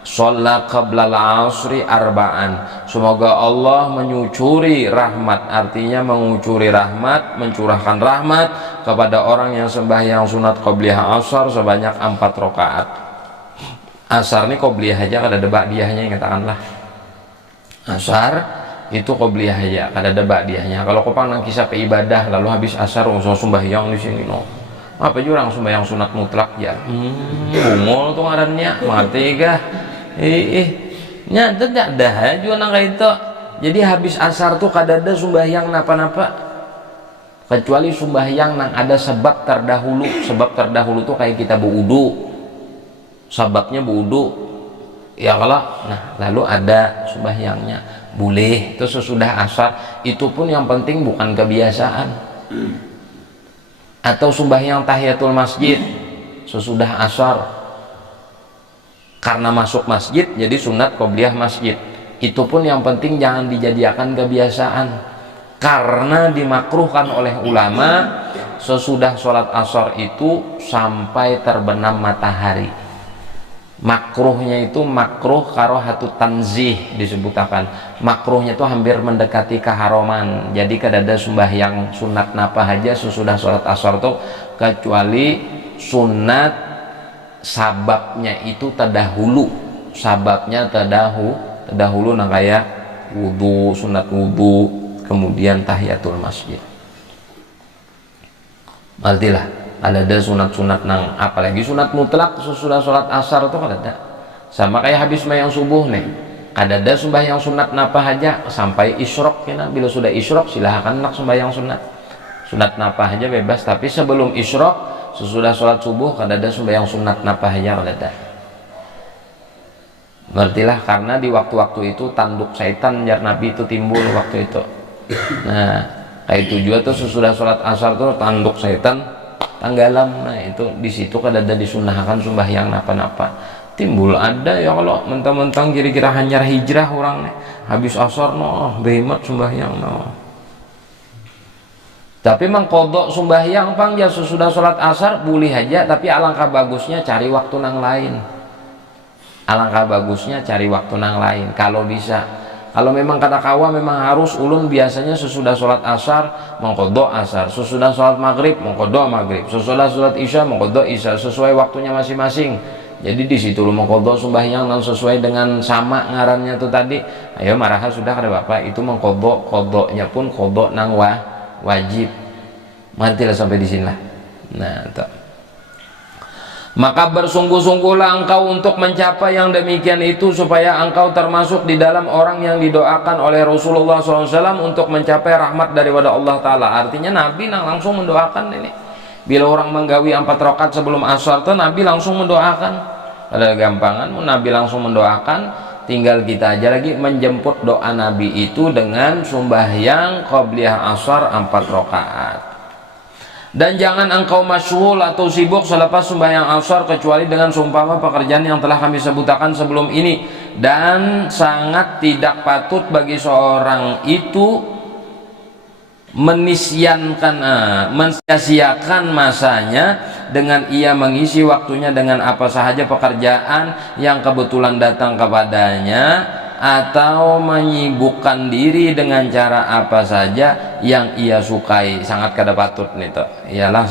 shalla qabla al-asri arba'an. Semoga Allah menyucuri rahmat, artinya mengucuri rahmat, mencurahkan rahmat kepada orang yang sembahyang sunat qobliyah asar sebanyak 4 rakaat. Asar ini qobliyah aja, kada ada ba'diyahnya, katakanlah asar itu qobliyah aja, kada ada ba'diyahnya. Kalau kau nang kisah ibadah lalu habis asar usah sembahyang di sini apa juga orang sembahyang sunat mutlak ya. Bungol tuh ngarannya, mati kah? Nya tidak dah juga nang itu. Jadi habis asar tuh kada ada sembahyang napa-napa. Kecuali sembahyang nang ada sebab terdahulu. Sebab terdahulu tuh kayak kita berwudu. Sebabnya berwudu. Ya kalau nah lalu ada sembahyangnya. Boleh itu sesudah asar, itu pun yang penting bukan kebiasaan. Atau sembahyang tahiyatul masjid sesudah asar karena masuk masjid jadi sunat qobliyah masjid, itu pun yang penting jangan dijadikan kebiasaan karena dimakruhkan oleh ulama sesudah sholat asar itu sampai terbenam matahari. Makruhnya itu makruh karohatut tanzih disebutkan. Makruhnya itu hampir mendekati keharuman. Jadi kadada sembahyang sunat napa aja sesudah sholat asar tuh kecuali sunat sababnya itu terdahulu. Sababnya terdahulu nah kayak wudu, sunat wudu, kemudian tahiyatul masjid. Artilah ada sunat-sunat nang apalagi sunat mutlak sesudah sholat asar itu kan ada Sama kayak habis sembahyang subuh nih, kadada sembahyang sunat napa aja sampai isyrok kena. Bila sudah isyrok silahkan nak sembahyang sunat napa aja bebas, tapi sebelum isyrok sesudah sholat subuh kadada sembahyang sunat napa aja kadada. Ngertilah, karena di waktu-waktu itu tanduk syaitan jar Nabi itu timbul waktu itu. Nah kayak itu juga tuh sesudah sholat asar tuh tanduk syaitan tanggalam. Nah itu di situ kadada disunahkan sembahyang napa-napa. Timbul ada ya kalau mentang-mentang kira-kira hanyar hijrah orang nih habis asar no behemat sembahyang no. Tapi mengkodok sembahyang pang ya sesudah sholat asar boleh aja, tapi alangkah bagusnya cari waktu nang lain. Alangkah bagusnya cari waktu nang lain kalau bisa. Kalau memang kata kawa memang harus ulun biasanya sesudah sholat asar mengkodok asar, sesudah sholat maghrib mengkodok maghrib, sesudah sholat isya mengkodok isya, sesuai waktunya masing-masing. Jadi di situ lu mengkodok sembahyang dan sesuai dengan sama ngarannya tuh tadi. Ayo maraha sudah kada bapak itu mengkodok, kodoknya pun kodok nang wajib. Mantilah sampai di sini lah. Nah, tuh. Maka bersungguh-sungguhlah engkau untuk mencapai yang demikian itu supaya engkau termasuk di dalam orang yang didoakan oleh Rasulullah SAW untuk mencapai rahmat daripada Allah Ta'ala. Artinya Nabi langsung mendoakan ini. Bila orang menggawi 4 rakaat sebelum asar tuh Nabi langsung mendoakan. Ada gampangan Nabi langsung mendoakan, tinggal kita aja lagi menjemput doa Nabi itu dengan sembahyang qabliyah asar 4 rakaat. Dan jangan engkau masyghul atau sibuk selepas sembahyang asar kecuali dengan seumpama pekerjaan yang telah kami sebutkan sebelum ini, dan sangat tidak patut bagi seorang itu mensia-siakan masanya dengan ia mengisi waktunya dengan apa sahaja pekerjaan yang kebetulan datang kepadanya, atau menyibukkan diri dengan cara apa saja yang ia sukai. Sangat kada patut nih toh. Iyalah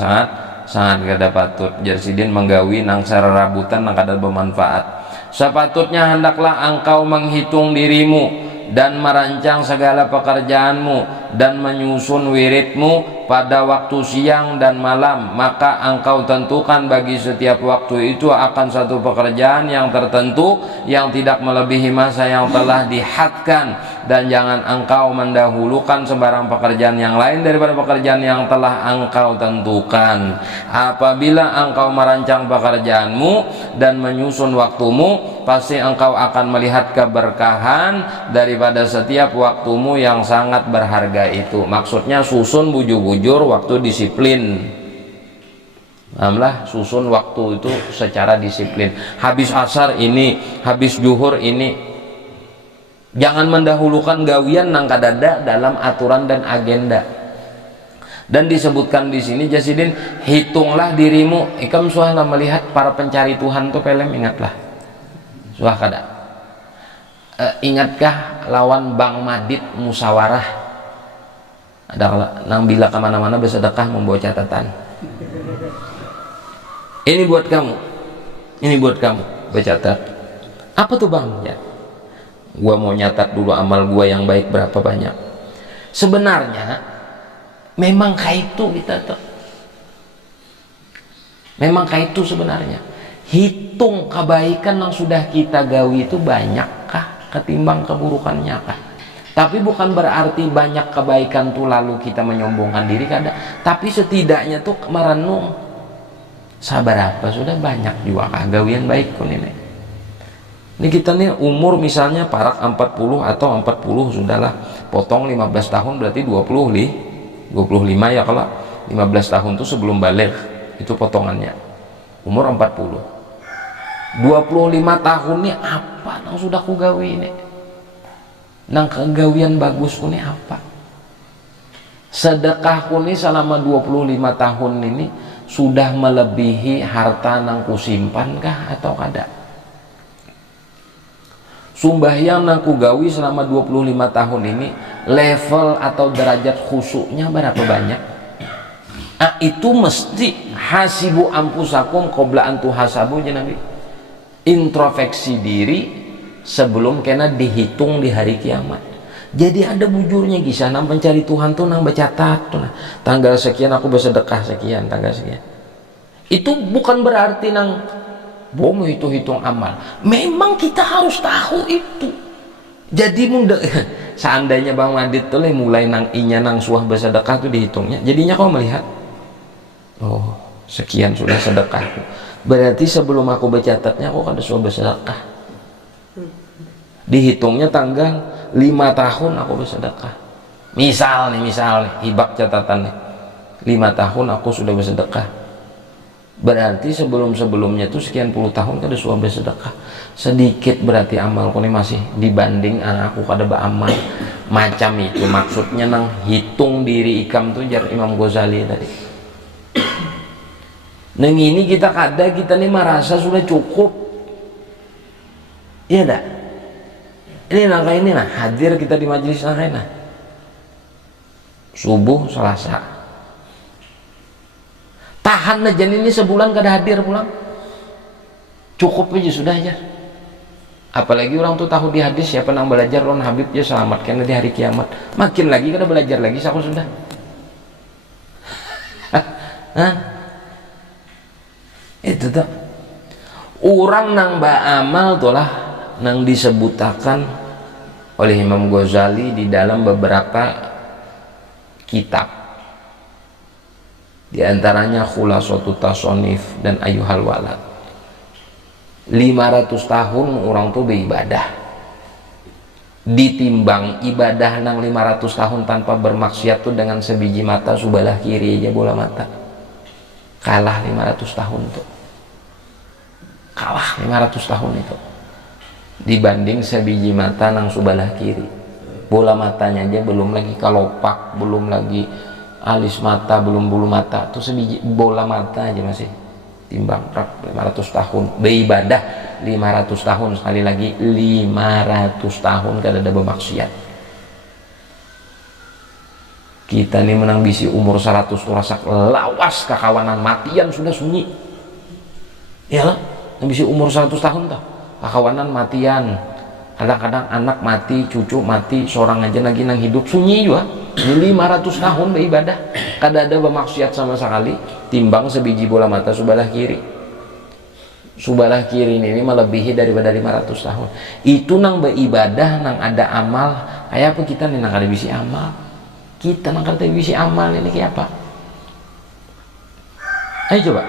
sangat kada patut jersidin menggawi nang sararabutan nang kada bermanfaat. Sepatutnya hendaklah engkau menghitung dirimu dan merancang segala pekerjaanmu dan menyusun wiridmu pada waktu siang dan malam. Maka engkau tentukan bagi setiap waktu itu akan satu pekerjaan yang tertentu yang tidak melebihi masa yang telah dihadkan, dan jangan engkau mendahulukan sembarang pekerjaan yang lain daripada pekerjaan yang telah engkau tentukan. Apabila engkau merancang pekerjaanmu dan menyusun waktumu, pasti engkau akan melihat keberkahan daripada setiap waktumu yang sangat berharga itu. Maksudnya susun bujur-bujur waktu disiplin. Alhamdulillah, susun waktu itu secara disiplin. Habis asar ini, habis zuhur ini. Jangan mendahulukan gawian nang kadada dalam aturan dan agenda. Dan disebutkan di sini Jasidin, hitunglah dirimu. Ikam suah nggak melihat para pencari Tuhan tuh pelem, ingatlah. Suah kada. Ingatkah lawan Bang Madid musawarah? Ada nang bila kemana-mana bersedekah membawa catatan. Ini buat kamu, ini buat kamu, bercatat. Apa tuh bang? Ya, gua mau nyatat dulu amal gua yang baik berapa banyak. Sebenarnya memang kayak itu kita tuh, memang kayak itu sebenarnya. Hitung kebaikan yang sudah kita gawi itu banyakkah ketimbang keburukannya kah? Tapi bukan berarti banyak kebaikan tuh lalu kita menyombongkan diri kada. Tapi setidaknya tuh merenung. Sabar apa sudah banyak juga gawian baik kun ini. Ini kita nih umur misalnya parak 40 atau 40 sudahlah, potong 15 tahun berarti 25 ya, kalau 15 tahun tuh sebelum balik itu potongannya umur 40. 25 tahun nih apa nang sudah ku gawi ini, nang kegawian bagus ku nih apa, sedekah ku nih selama 25 tahun ini sudah melebihi harta nang kusimpan kah atau kada? Sumbahyang nang kugawi selama 25 tahun ini level atau derajat khusyuknya berapa banyak? Itu mesti hasibu ampusakum qabla an tuhasabu, Nabi. Introspeksi diri sebelum kena dihitung di hari kiamat. Jadi ada bujurnya kisah nang pencari Tuhan tuh nang bercatat tuh, nah, tanggal sekian aku bersedekah sekian, tanggal sekian. Itu bukan berarti nang Bomo hitung amal. Memang kita harus tahu itu. Jadi seandainya Bang Madit tuh mulai nang inya nang suah bersedekah tuh dihitungnya. Jadinya kau melihat, oh sekian sudah sedekah. Berarti sebelum aku bercatatnya aku ada suah bersedekah. Dihitungnya tanggal 5 tahun aku bersedekah. Misal nih hibak catatannya 5 tahun aku sudah bersedekah. Berarti sebelumnya tuh sekian puluh tahun kada suah bersedekah. Sedikit berarti amalku ini masih dibanding aku kada beramal macam itu. Maksudnya nang hitung diri ikam tuh jar Imam Ghazali tadi. Nang ini kita nih merasa sudah cukup. Iya dah. Ini langkah ini nah hadir kita di majelis nah. Subuh Selasa. Tahan aja ini sebulan kada hadir pulang. Cukup aja sudah aja. Apalagi orang tuh tahu di hadis siapa nang belajar ron Habib ya selamatkan di hari kiamat. Makin lagi kada belajar lagi aku sudah. Hah? Itu tuh. Orang nang beramal tuh lah nang disebutakan oleh Imam Ghazali di dalam beberapa kitab. Di antaranya Khulasatul Tasonif dan Ayyuhal Walad. 500 tahun orang tuh beribadah. Ditimbang ibadah nang 500 tahun tanpa bermaksiat tuh dengan sebiji mata subalah kiri aja bola mata. Kalah 500 tahun tuh. Kalah 500 tahun itu. Dibanding sebiji mata nang subalah kiri. Bola matanya aja belum lagi kalopak, belum lagi alis mata, belum bulu mata tuh sebiji bola mata aja masih timbang 500 tahun beribadah 500 tahun sekali lagi 500 tahun kada ada bermaksiat. Kita nih menang bisi umur 100 rasak lawas kakawanan matian sudah sunyi ya lah bisi umur 100 tahun tah kakawanan matian kadang-kadang anak mati cucu mati seorang aja lagi nang hidup sunyi juga. Ini 500 tahun beribadah kada ada bermaksiat sama sekali timbang sebiji bola mata subalah kiri ini melebihi daripada 500 tahun itu nang beribadah nang ada amal kayak apa kita nih nang kada bisi amal kita nang kada bisi amal ini kayak apa ayo coba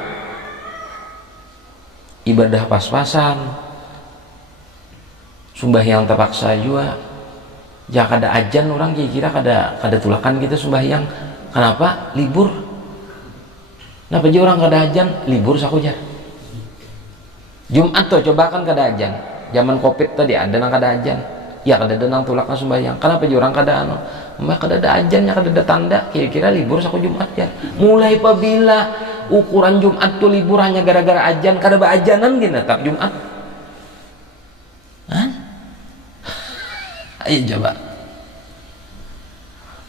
ibadah pas-pasan sembahyang terpaksa juga. Ya kada ajan orang kira kada tulakan kita sembahyang. Kenapa? Libur. Kenapa aja orang kada ajan? Libur sakujar. Jumat tuh coba kan kada ajan. Zaman Covid tadi ada nang kada ajan. Ya kada ada nang tulakan sembahyang. Kenapa aja orang kada kada ada ajan ya kada ada tanda. Kira-kira libur saku Jumat ya. Mulai apabila ukuran Jumat tuh libur hanya gara-gara ajan kada baajanan gini tak Jumat. Hah? Ayo coba.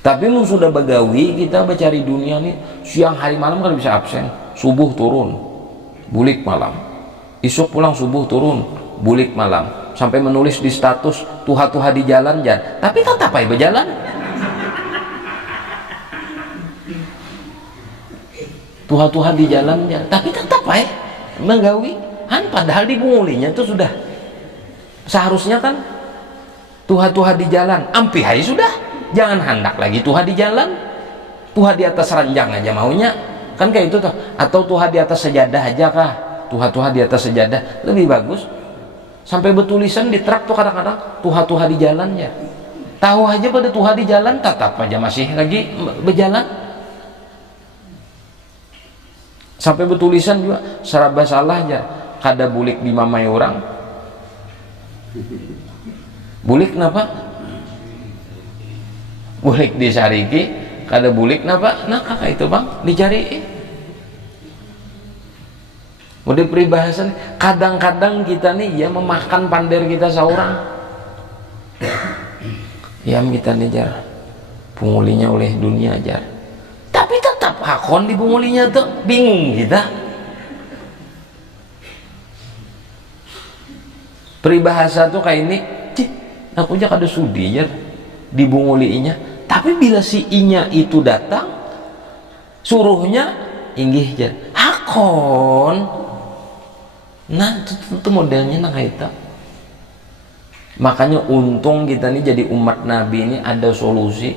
Tapi mun sudah bagawi kita mencari dunia nih siang hari malam kan bisa absen. Subuh turun, bulik malam. Isuk pulang subuh turun, bulik malam. Sampai menulis di status tuha-tuha di jalan jan. Tapi tetap aja berjalan. Tuha-tuha di jalan jan. Tapi tetap aja menggawi. Padahal di bungulinya tuh sudah seharusnya kan tuha-tuha di jalan, ampi hai sudah, jangan hendak lagi tuha di jalan, tuha di atas ranjang aja maunya, kan kayak itu tuh, atau tuha di atas sejadah aja kah, tuha-tuha di atas sejadah, lebih bagus, sampai bertulisan di truk tuh kadang-kadang, tuha-tuha di jalan ya, tahu aja pada tuha di jalan, tetap aja masih lagi berjalan, sampai bertulisan juga, serba salah aja, kada bulik di mamai orang, bulik kenapa? Bulik disariki kada bulik kenapa? Nah kakak itu bang dicari udah peribahasan kadang-kadang kita nih ya memakan pander kita seorang ya kita nih jar pungulinya oleh dunia jar tapi tetap hakon di pungulinya tuh bingung kita peribahasa tuh kayak ini aku aja kada sudi ya dibungulinya tapi bila si inya itu datang suruhnya inggih jar hakon Nah itu modelnya nah kita. Makanya untung kita nih jadi umat Nabi ini ada solusi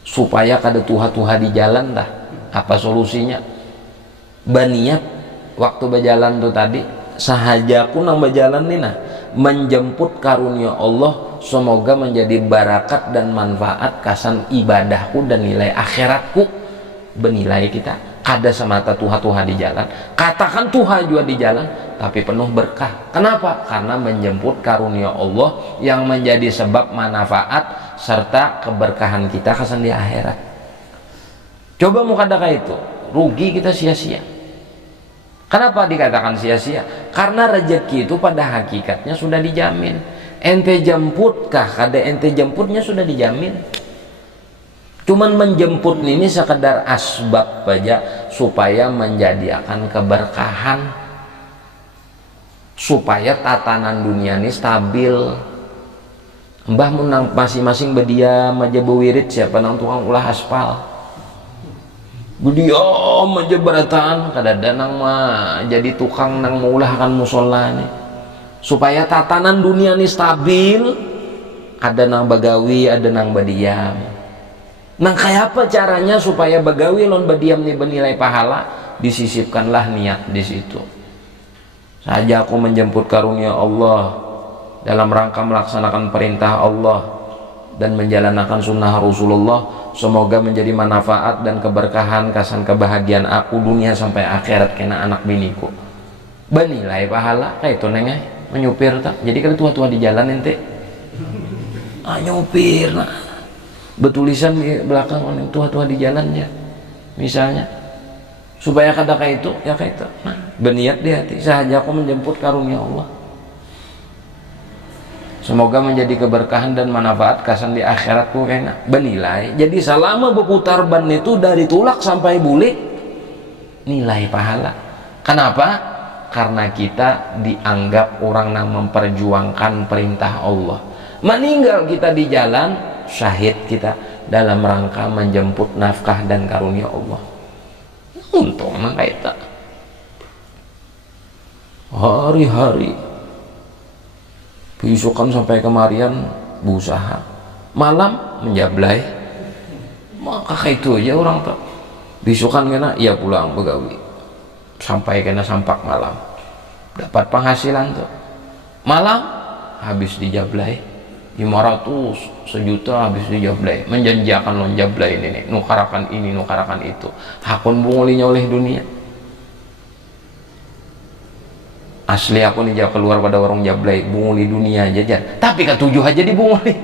supaya kada tuha-tuha di jalan dah. Apa solusinya? Baniat waktu berjalan tuh tadi sahaja aku nang berjalan nih nah menjemput karunia Allah, semoga menjadi barakat dan manfaat kasan ibadahku dan nilai akhiratku. Benilai kita kada semata tuha-tuha di jalan, katakan tuha juga di jalan tapi penuh berkah. Kenapa? Karena menjemput karunia Allah yang menjadi sebab manfaat serta keberkahan kita kasan di akhirat. Coba mau kadang itu rugi kita sia-sia. Kenapa dikatakan sia-sia? Karena rezeki itu pada hakikatnya sudah dijamin. Ente jemputkah? Kada ente jemputnya sudah dijamin. Cuman menjemput ini sekedar asbab saja supaya menjadikan keberkahan, supaya tatanan dunia ini stabil. Mbah menang masing-masing berdiam aja bewirit, siapa nang tukang ulah aspal berdiam aja beratan, kadang nang mah jadi tukang nang meulahkan musola nih supaya tatanan dunia ini stabil. Ada nang bagawi, ada nang berdiam. Nah kayak apa caranya supaya bagawi lon berdiam nih bernilai pahala? Disisipkanlah niat di situ. Saja aku menjemput karunia Allah dalam rangka melaksanakan perintah Allah dan menjalankan sunnah Rasulullah, semoga menjadi manfaat dan keberkahan kasan kebahagiaan aku dunia sampai akhirat kena anak biniku. Bernilai pahala kayak itu nengah menyupir tak. Jadi kan tua-tua di jalan ente nyupir nah betulisan di belakang orang tua-tua di jalannya misalnya, supaya kada kayak itu ya kayak itu. Nah berniat di hati sahaja aku menjemput karunia Allah, semoga menjadi keberkahan dan manfaat kasan di akhiratku kena bernilai. Jadi selama berputar ban itu dari tulak sampai bulik nilai pahala. Kenapa? Karena kita dianggap orang yang memperjuangkan perintah Allah. Meninggal kita di jalan, syahid kita dalam rangka menjemput nafkah dan karunia Allah. Untung nang kaita hari-hari besokan sampai kemarian berusaha, malam menjablay. Maka itu aja orang tak besokan kena ia pulang begawi sampai kena sampak malam dapat penghasilan tuh, malam habis dijablay 500 sejuta habis dijablay, menjanjikan lon jablay ini nukarakan ini nukarakan itu, hakun bungulinya oleh dunia. Asli aku nih jauh keluar pada warung jablay bunguli dunia jajan, tapi ketujuh aja dibunguli.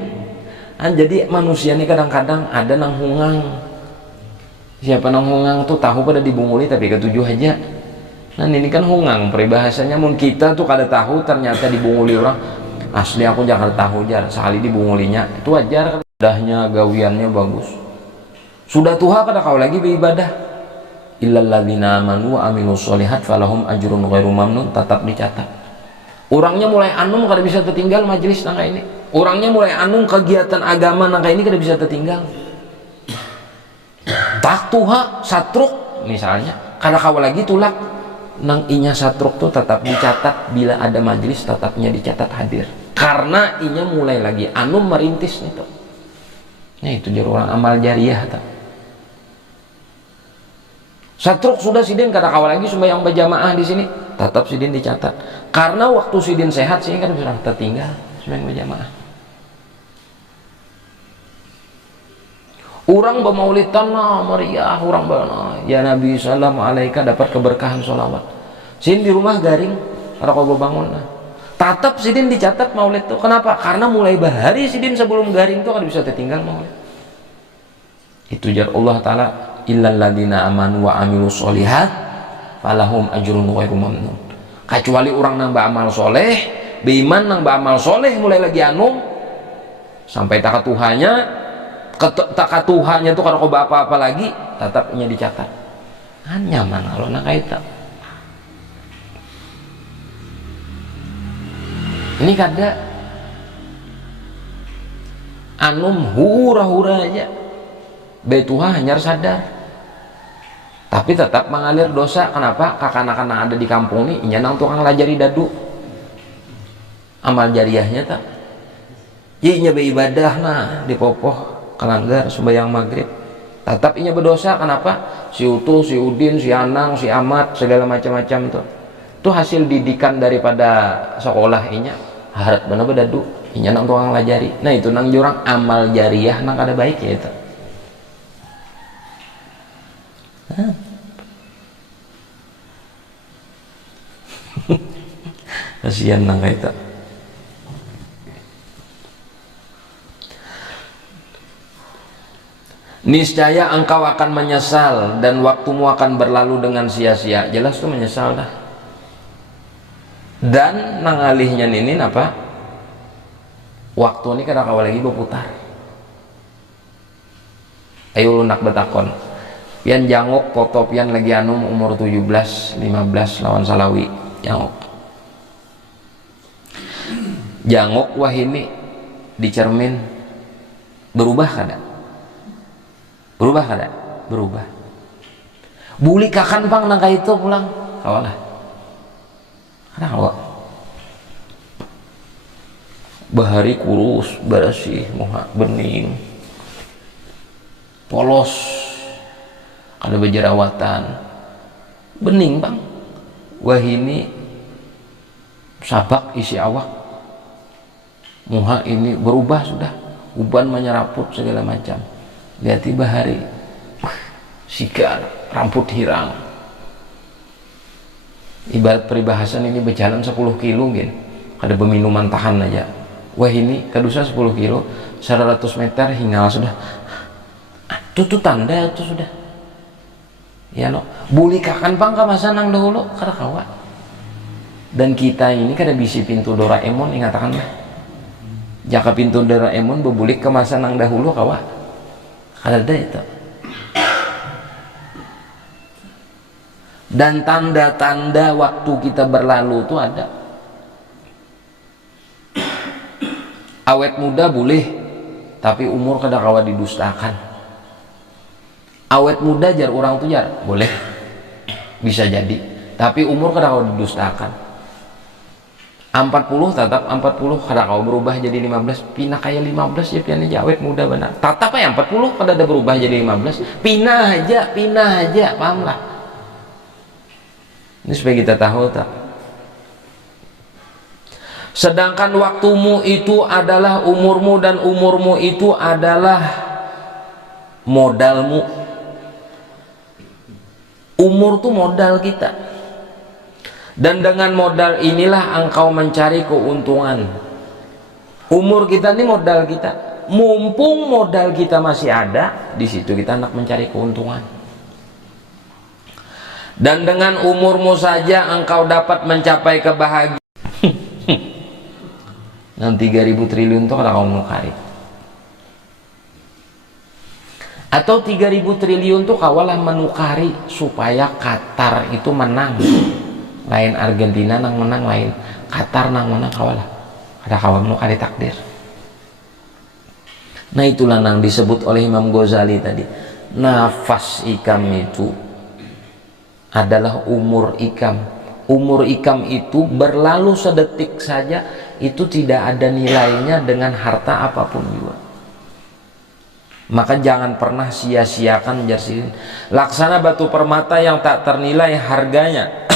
Jadi manusia ini kadang-kadang ada nang hungang. Siapa nang hungang tuh tahu pada dibunguli tapi ketujuh aja. Nah ini kan hungang peribahasanya. Mun kita tuh kada tahu ternyata dibunguli orang. Asli aku jangan tahu jar sekali dibungulinya itu wajar. Dahnya gawiannya bagus. Sudah tuha kada kau lagi beribadah. Illalladzina amanu wa amilus sholihat falahum ajrun ghairu mamnun, tetap dicatat. Orangnya mulai anum kada bisa tertinggal majelis nangka ini. Orangnya mulai anum kegiatan agama nangka ini kada bisa tertinggal. Tak tuha satruk misalnya kada kau lagi tulak nang inya satruk tuh tetap dicatat, bila ada majelis tetapnya dicatat hadir. Karena inya mulai lagi anum merintis itu. Nah itu jadi orang amal jariah tak. Satruk sudah sidin kada kawal lagi sembahyang berjamaah di sini, tetap sidin dicatat. Karena waktu sidin sehat sih kan sudah tertinggal sembahyang berjamaah. Orang bermaulid tanah meriah, orang ya Nabi sallam alaika dapat keberkahan sholawat. Sidin di rumah garing, kada kau bangun. Tetap sidin dicatat maulid tuh. Kenapa? Karena mulai bahari sidin sebelum garing tuh kada bisa tertinggal maulid. Itu jar Allah Ta'ala, illalladzina amanu wa amilus sholihat falahum ajrun ghairu mamnun. Kecuali orang nang beramal soleh, beriman nang beramal soleh mulai lagi anu sampai takatuhannya tuh kalau kau apa-apa lagi tetapnya dicatat. Kan nyaman kalau nak kaita. Ini kada anum hura-hura aja. Betuha hanya sadar. tapi tetap mengalir dosa. Kenapa? Kakak-anak ada di kampung nih nyanang tukang lajari dadu, amal jariahnya tak inya beribadah nah di popoh kalanggar sembahyang maghrib, tetap inya berdosa. Kenapa? Si Utuh, si Udin, si Anang, si Amat, segala macam-macam tuh hasil didikan daripada sekolah inya harap bener dadu inya nang tukang lajari. Nah itu nang jurang amal jariah nang ada baik ya itu. Kasihan nang kaita. Niscaya engkau akan menyesal dan waktumu akan berlalu dengan sia-sia. Jelas tuh menyesal dah. Dan nangalihnya ninin apa? Waktu ini kadang kawal lagi berputar. Ayo lunak betakon. Pian jangok foto pian lagi anum umur 17, 15 lawan Salawi. Jangok wah ini di cermin berubah kada? Berubah kada? Berubah. Buli kakan pang nang itu pulang kawalah. Ada kawa. Bahari kurus, bersih, muha bening, polos, ada berjerawatan, bening bang. Wah ini sabak isi awak, muha ini berubah sudah, uban menyeraput segala macam. Lihat bahari sigar, rambut hirang. Ibarat peribahasan ini berjalan 10 kilo gin, ada berminuman tahan aja. Wah ini kedusa 10 kilo 100 meter hingga sudah tuh tanda itu sudah ya no. Buli kakan pang kamasan nang dahulu kada kawa. Dan kita ini kada bisi pintu Doraemon ingatakan lah jaka pintu Doraemon bebulik kemasan nang dahulu kawa kada ada itu. Dan tanda-tanda waktu kita berlalu itu ada. Awet muda boleh, tapi umur kada kawa didustakan. Awet muda jar orang tuh jar boleh, bisa jadi, tapi umur kada kawa didustakan. 40 tetap 40 kada kawa berubah jadi 15, pindah kayak 15 ya pian aja awet muda benar. Tetap ya 40 kada ada berubah jadi 15, pindah aja, paham lah. Ini supaya kita tahu tak. Sedangkan waktumu itu adalah umurmu dan umurmu itu adalah modalmu. Umur itu modal kita. Dan dengan modal inilah engkau mencari keuntungan. Umur kita ini modal kita. Mumpung modal kita masih ada, di situ kita hendak mencari keuntungan. Dan dengan umurmu saja engkau dapat mencapai kebahagiaan. Yang 3000 triliun itu kada kamu nukari. Atau 3000 triliun itu kawalah menukari supaya Qatar itu menang. Lain Argentina nang menang, lain Qatar nang menang kawalah. Kada kawa menukari takdir. Nah itulah nang disebut oleh Imam Ghazali tadi. Nafas ikam itu adalah umur ikam. Umur ikam itu berlalu sedetik saja, itu tidak ada nilainya dengan harta apapun juga. Maka jangan pernah sia-siakan jarsin. Laksana batu permata yang tak ternilai harganya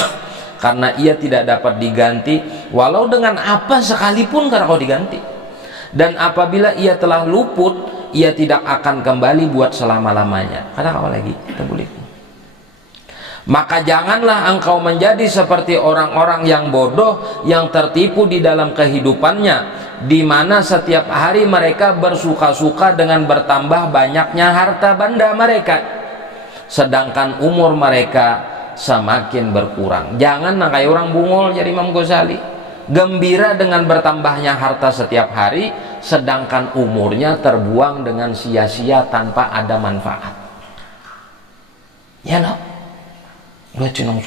karena ia tidak dapat diganti walau dengan apa sekalipun karena kau diganti. Dan apabila ia telah luput, ia tidak akan kembali buat selama-lamanya. Karena kau lagi kita boleh. Maka janganlah engkau menjadi seperti orang-orang yang bodoh yang tertipu di dalam kehidupannya, di mana setiap hari mereka bersuka-suka dengan bertambah banyaknya harta benda mereka, sedangkan umur mereka semakin berkurang. Jangan kayak orang bungol jadi Imam Ghazali, gembira dengan bertambahnya harta setiap hari, sedangkan umurnya terbuang dengan sia-sia tanpa ada manfaat. Ya no. Lihat nang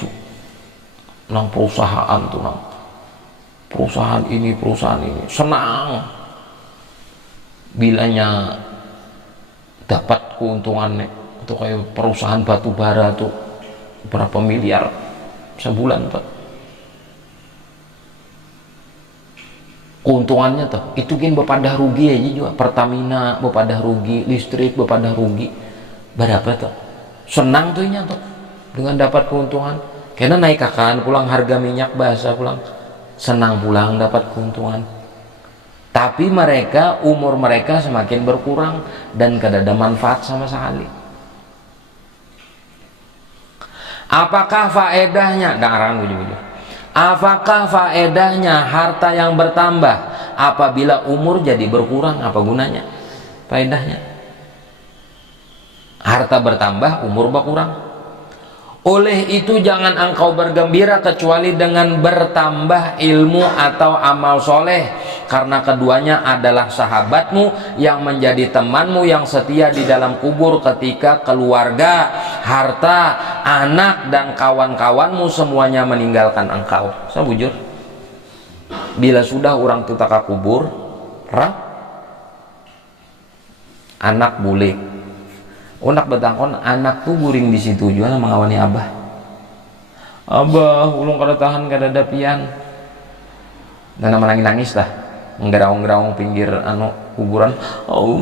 perusahaan tuh nang perusahaan ini senang bilanya dapat keuntungannya. Itu kayak perusahaan batu bara tuh berapa miliar sebulan tuh keuntungannya tuh. Itu kan bepadah rugi aja juga, Pertamina bepadah rugi, listrik bepadah rugi berapa tuh. Senang tuh nya tuh dengan dapat keuntungan, karena naik akan pulang harga minyak bahasa pulang senang pulang dapat keuntungan. Tapi mereka umur mereka semakin berkurang dan kada ada manfaat sama sekali. Apakah faedahnya? Dengarkan bujur-bujur. Apakah faedahnya harta yang bertambah apabila umur jadi berkurang? Apa gunanya? Faedahnya harta bertambah, umur berkurang. Oleh itu jangan engkau bergembira kecuali dengan bertambah ilmu atau amal soleh, karena keduanya adalah sahabatmu yang menjadi temanmu yang setia di dalam kubur ketika keluarga, harta, anak dan kawan-kawanmu semuanya meninggalkan engkau. Saya bujur, bila sudah orang tu tak kubur, anak bulik, unak betangkon anak tuh guring di situ juga mengawani abah. Abah ulung kada tahan kada dapian, dan nama nangis lah, nggerang-gerang pinggir kuburan. Oh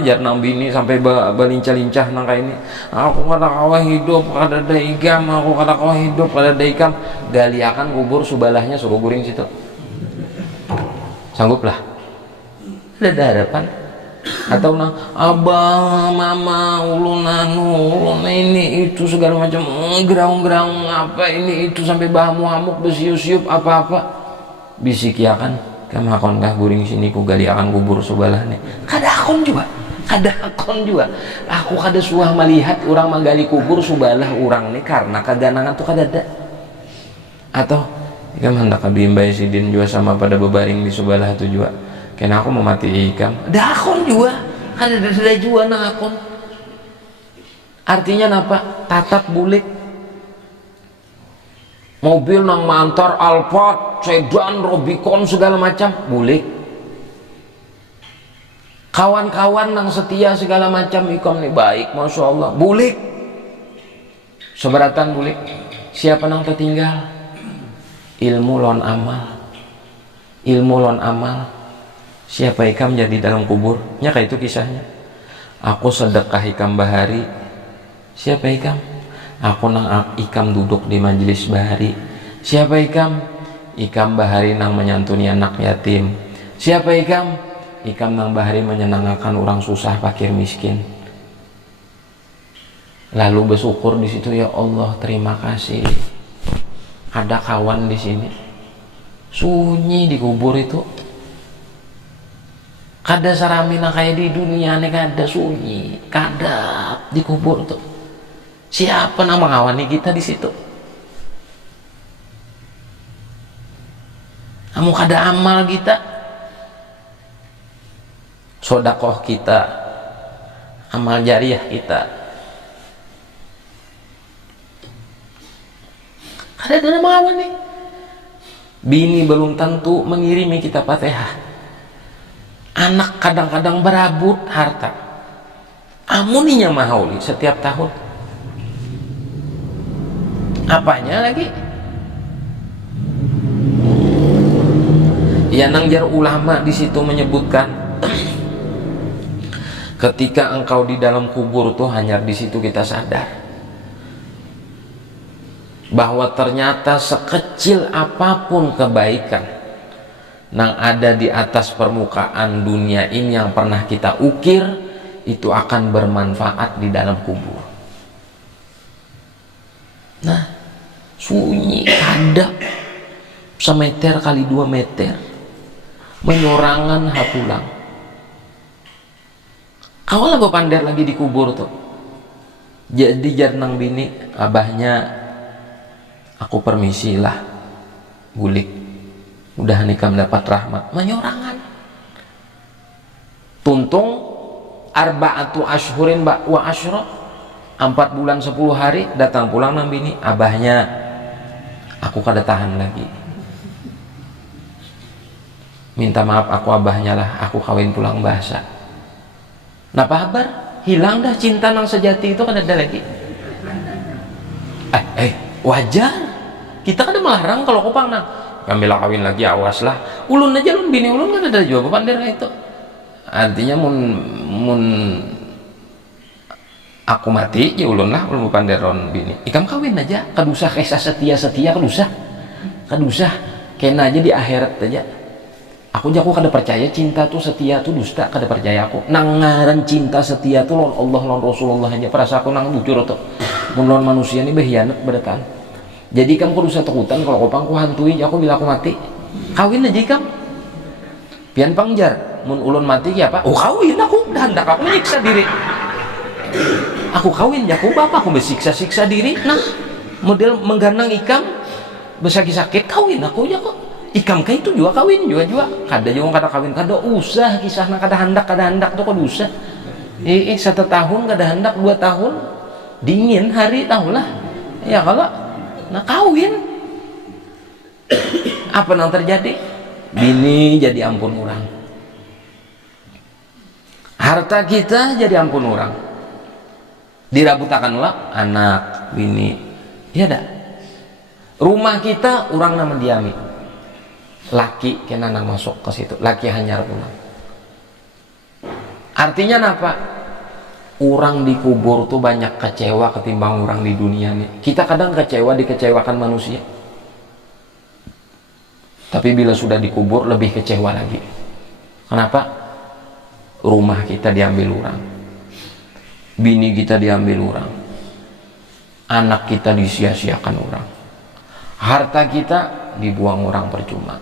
jar nang bini sampai balincah-lincah nang kayak ini. Aku kada kawah hidup kada ada ikam, aku kada kawah hidup kada ada ikam. Galiakan kubur subelahnya suruh guring situ. Sanggup lah? Ada harapan? Atau nah abang mama ulun ini itu segala macam gerang-gerang apa ini itu sampai bahamu hamuk besiup-siup apa-apa bisik ya kan kamu akon kah guring sini ku gali akan kubur sebelah nih kada akon juga aku kada suah melihat orang menggali kubur sebelah orang nih karena kaganangan tuh kada ada. Atau kamu hendak kabimbai sidin juga sama pada bebaring di sebelah itu juga karena aku mau mati ikam, ada akun juga, kan ada juga nang akun. Artinya apa? Tatap bulik. Mobil nang mantar Alphard, sedan, Rubicon segala macam, bulik. Kawan-kawan nang setia segala macam ikam nih baik, masya Allah, bulik. Seberatan bulik. Siapa nang tertinggal? Ilmu lon amal. Siapa ikam jadi dalam kubur? Nya kayak itu kisahnya. Aku sedekah ikam bahari. Siapa ikam? Aku nang ikam duduk di majelis bahari. Siapa ikam? Ikam bahari nang menyantuni anak yatim. Siapa ikam? Ikam nang bahari menyenangkan orang susah fakir miskin. Lalu bersyukur di situ, ya Allah terima kasih. Ada kawan di sini. Sunyi di kubur itu. Kada saramina kayak di dunia nih, kada sunyi, kada di kubur tuh. Siapa nama ngawani kita di situ? Kamu kada amal kita, sodakoh kita, amal jariah kita. Kada ada nama ngawani. Bini belum tentu mengirimi kita Fatihah. Anak kadang-kadang berabut harta. Amuninya mahauli setiap tahun. Apanya lagi? Ya nangjar ulama di situ menyebutkan ketika engkau di dalam kubur tuh hanya di situ kita sadar bahwa ternyata sekecil apapun kebaikan nang ada di atas permukaan dunia ini yang pernah kita ukir itu akan bermanfaat di dalam kubur. Nah, sunyi ada semeter kali 2 meter menyorangan hapulang. Awalnya bepander lagi di kubur tuh. Jadi jarnang bini abahnya, aku permisi lah bulik. Udah nikah mendapat rahmat, menyorangan. Tuntung arba'atu ashhurin wa asyra, 4 bulan 10 hari datang pulang nang bini abahnya, aku kada tahan lagi, minta maaf aku abahnya lah, aku kawin pulang bahasa. Napa kabar? Hilang dah cinta nang sejati itu kan ada lagi. wajar. Kita kan melarang kalau kopang nang kami kawin lagi, awas lah. Ulun aja ulun bini ulun kan ada juga pander itu. Artinya mun aku mati ya ulun lah ulun panderon bini. Ikam kawin aja, kadusah kisah setia kadusah kena aja di akhirat aja. Aku jago kada percaya cinta tuh setia tuh dusta, kada percaya aku. Nangaran cinta setia tuh lawan Allah lawan Rasulullah aja. Perasa aku nang bujur tuh. Mun lawan manusia ini berkhianat berdepan. Jadi kamu kudu takutan kalau kopang ku hantui aku bila aku mati. Kawin aja kamu. Pian pangjar, mun ulun mati ya apa? Oh kawin aku, dah hendak aku menyiksa diri. Aku kawin ya aku bapak aku bersiksa-siksa diri. Nah, model mengganang ikam besakit-sakit kawin aku ya kok. Ikam kayak itu juga kawin juga. Kada juga kada kawin, kada usah kisahna kada hendak tuh kada usah. 1 tahun kada hendak 2 tahun dingin hari tahulah. Ya kalau nah kawin apa yang terjadi? Bini jadi ampun orang, harta kita jadi ampun orang, dirabutakan lah anak bini, ya dah. Rumah kita orang nama diami, laki kena nang masuk ke situ, laki hanyar pulang. Artinya apa? Orang dikubur tuh banyak kecewa ketimbang orang di dunia nih. Kita kadang kecewa dikecewakan manusia, tapi bila sudah dikubur lebih kecewa lagi. Kenapa? Rumah kita diambil orang, bini kita diambil orang, anak kita disia-siakan orang, harta kita dibuang orang percuma.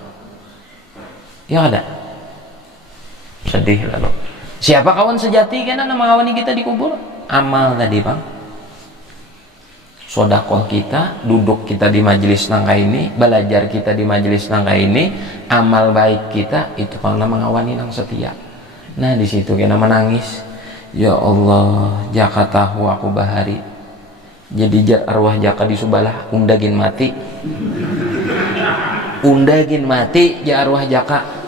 Ya ada, sedih lalu. Siapa kawan sejati kena nama kawan kita dikubur? Amal tadi bang, sodakoh kita, duduk kita di majelis nangka ini, belajar kita di majelis nangka ini, amal baik kita itu bang nama ngawani nang setia. Nah di situ kena menangis. Ya Allah, jaka tahu aku bahari. Jadi arwah jaka di subalah undagin mati. Undagin mati ya arwah jaka.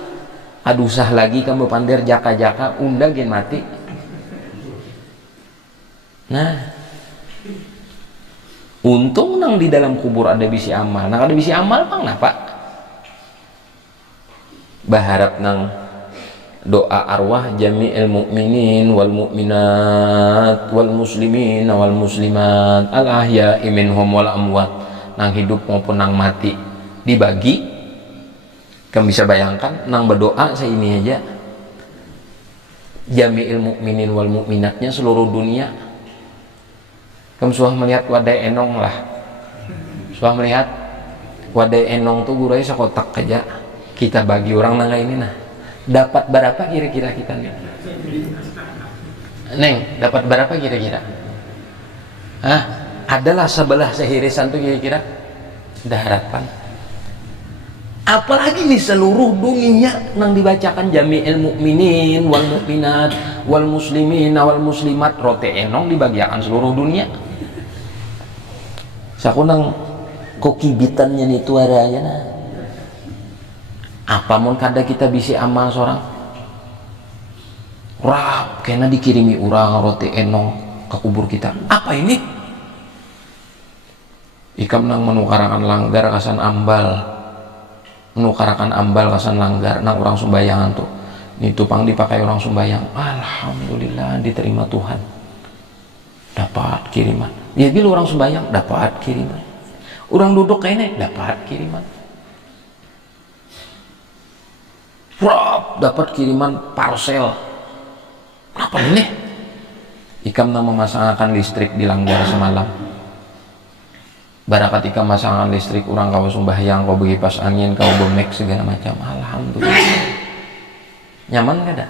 Adusah lagi kamu pander jaka-jaka undagin mati. Nah, untung nang di dalam kubur ada bisi amal. Nang ada bisi amal bang napa? Baharap nang doa arwah jami'il mu'minin wal mu'minat wal muslimin wal muslimat al ahya'i minhum wal amwat, nang hidup maupun nang mati dibagi. Kamu bisa bayangkan nang berdoa saya ini aja jami'il mu'minin wal mu'minatnya seluruh dunia. Kamu sudah melihat wadai enong lah, sudah melihat wadai enong tuh gurai sekotak aja kita bagi orang nang ini nah dapat berapa kira-kira kita nih neng, dapat berapa kira-kira? Adalah sebelah sehirisan tuh kira-kira ada harapan. Apalagi di seluruh dunia nang dibacakan jami'il mu'minin wal mu'minat wal muslimin wal muslimat, rote enong dibagiakan seluruh dunia. Saku nang kokibitannya nih tuaranya nah. Apa mun kada kita bisi amal seorang rap kena dikirimi orang rote enong ke kubur kita. Apa ini? Ikam nang menukarakan langgar kasan ambal, menukarakan ambal kasan langgar nang orang sumbayangan tuh ini tupang dipakai orang sumbayang, alhamdulillah diterima Tuhan, dapat kiriman. Ya bila orang sumbayang dapat kiriman, orang duduk kayaknya dapat kiriman, dapat kiriman parcel. Apa ini? Ikam nang memasangkan listrik di langgar semalam, barakat ikam masangan listrik orang kau sumbahyang kau bagi pas angin kau bemek segala macam, alhamdulillah nyaman kada?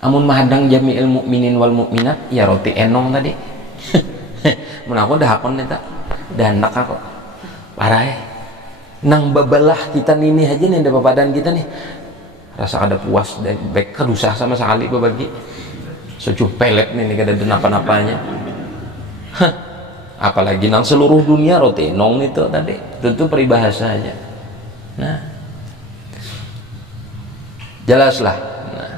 Amun mahadang jami'il mu'minin wal mu'minat ya roti enong tadi mun aku dah hakon nih tak dan nak aku parah nang babalah kita nih aja nih ada badan kita nih rasa kada puas dan baik kadusah sama sekali berbagi secuh pelet nih kada ada napa-napanya. Apalagi nang seluruh dunia roti enong itu tadi tentu peribahasa aja. Nah jelaslah. Nah,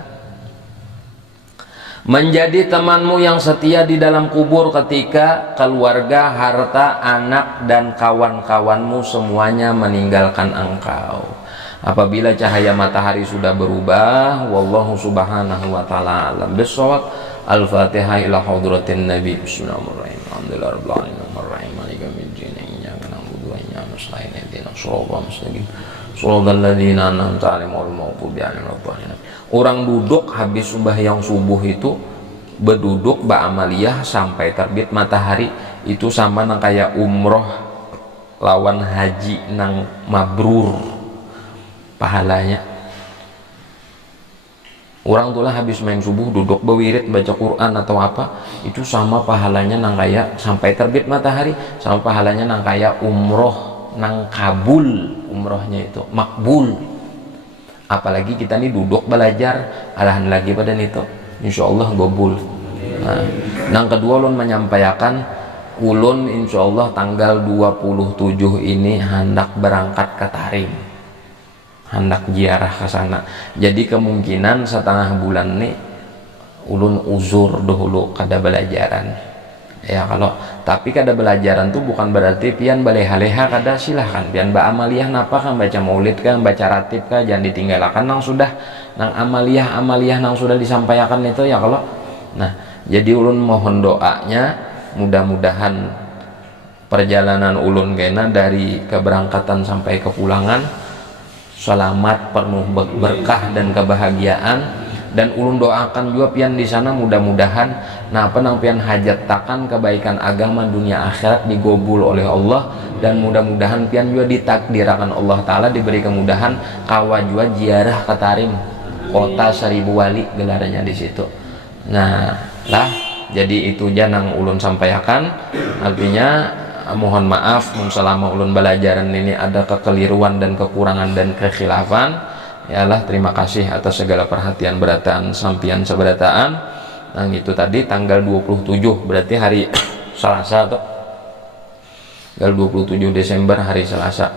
menjadi temanmu yang setia di dalam kubur ketika keluarga, harta, anak, dan kawan-kawanmu semuanya meninggalkan engkau. Apabila cahaya matahari sudah berubah, wallahu subhanahu wa ta'ala alam bissawab. Al-Fatihah ila hadratin Nabi. Bismillahirrahmanirrahim. Alhamdulillahirabbil alamin arrahim maliki yaumiddin iyyaka na'budu wa iyyaka nasta'in ihdinas siratal mustaqim shiratal ladzina an'amta 'alaihim ghairil maghdubi 'alaihim waladdallin. Orang duduk habis sembahyang subuh itu berduduk ba'amaliyah sampai terbit matahari itu sama nang kayak umroh lawan haji nang mabrur pahalanya. Orang tulah habis main subuh duduk berwirid baca Quran atau apa itu sama pahalanya nang kayak sampai terbit matahari, sama pahalanya nang kayak umroh nang kabul, umrohnya itu makbul. Apalagi kita nih duduk belajar alahan lagi pada itu insyaallah gobul. Nah, yang kedua ulun menyampaikan ulun insyaallah tanggal 27 ini hendak berangkat ke Tarim, hendak ziarah ke sana. Jadi kemungkinan setengah bulan nih ulun uzur dahulu kada belajaran. Ya kalau tapi kada belajaran tuh bukan berarti pian baleha-leha, kada, silahkan pian ba'amaliyah napa kan, baca maulid kan, baca ratib kan, jangan ditinggalkan nang sudah nang amaliyah nang sudah disampaikan itu ya kalau. Nah jadi ulun mohon doanya mudah-mudahan perjalanan ulun kena dari keberangkatan sampai kepulangan selamat, penuh berkah dan kebahagiaan. Dan ulun doakan juga pian di sana mudah-mudahan nah penang pian hajat takan kebaikan agama dunia akhirat digobul oleh Allah, dan mudah-mudahan pian juga ditakdirkan Allah Ta'ala diberi kemudahan kawa juga ziarah ke Tarim, kota 1000 wali gelarnya di situ. Nah lah jadi itu janang ulun sampaikan, artinya mohon maaf selama ulun belajaran ini ada kekeliruan dan kekurangan dan kekhilafan. Ya Allah, terima kasih atas segala perhatian berataan sampian seberataan. Nah itu tadi tanggal 27 berarti hari Selasa atau tanggal 27 Desember hari Selasa.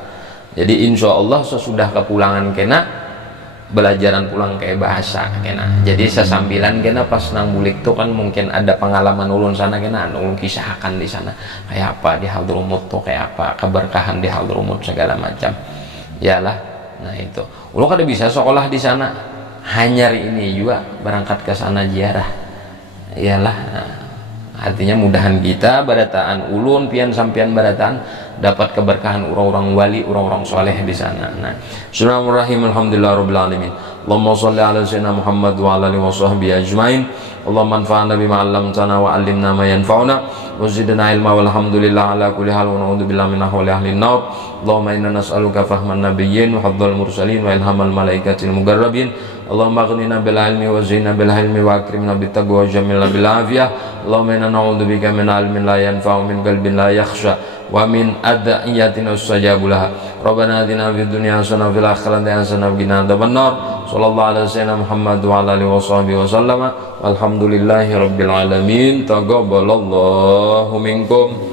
Jadi insya Allah sesudah kepulangan kena belajaran pulang kayak bahasa kena. Jadi sesambilan kena pas nang bulik tuh kan mungkin ada pengalaman ulun sana kena ulun kisahkan di sana kayak apa di Hadrumut tuh, kayak apa keberkahan di Hadrumut segala macam. Yalah. Nah itu ulun kada bisa sekolah di sana, hanya hari ini juga berangkat ke sana ziarah. Iyalah, nah, artinya mudahan kita barataan ulun pian sampian barataan dapat keberkahan orang-orang wali, orang-orang soleh di sana. Nah, Bismillahirrahmanirrahim. Alhamdulillahirabbil alamin. Allahumma shalli ala sayyidina Muhammad wa ala alihi washabbihi ajmain. Allahumma anfa'na bima 'allamtana wa 'allimna ma yanfa'una wa zidna ilma walhamdulillah ala kulli hal wa na'udzu billahi min ahwali ahli an-nar. Allahumma inna nas'aluka fahman nabiyyin wa hadzal mursalin wa ilhamal malaikatil muqarrabin. Allahumma aghnina bil ilmi wa zina bil hilmi wa akrimna bit taqwa wa jamilna bil afiyah. Allahumma inna na'udzubika min ilmin la yanfa'u min qalbin la yakhsha wa min ad'iyatin ustajabu laha. Rabbana atina fid dunya hasanah wa fil akhirati hasanah wa qina adzabannar. Sallallahu alaihi wasallam Muhammad wa ala alihi washabbihi wasallama. Walhamdulillahi rabbil alamin. Taqabbalallahu minkum.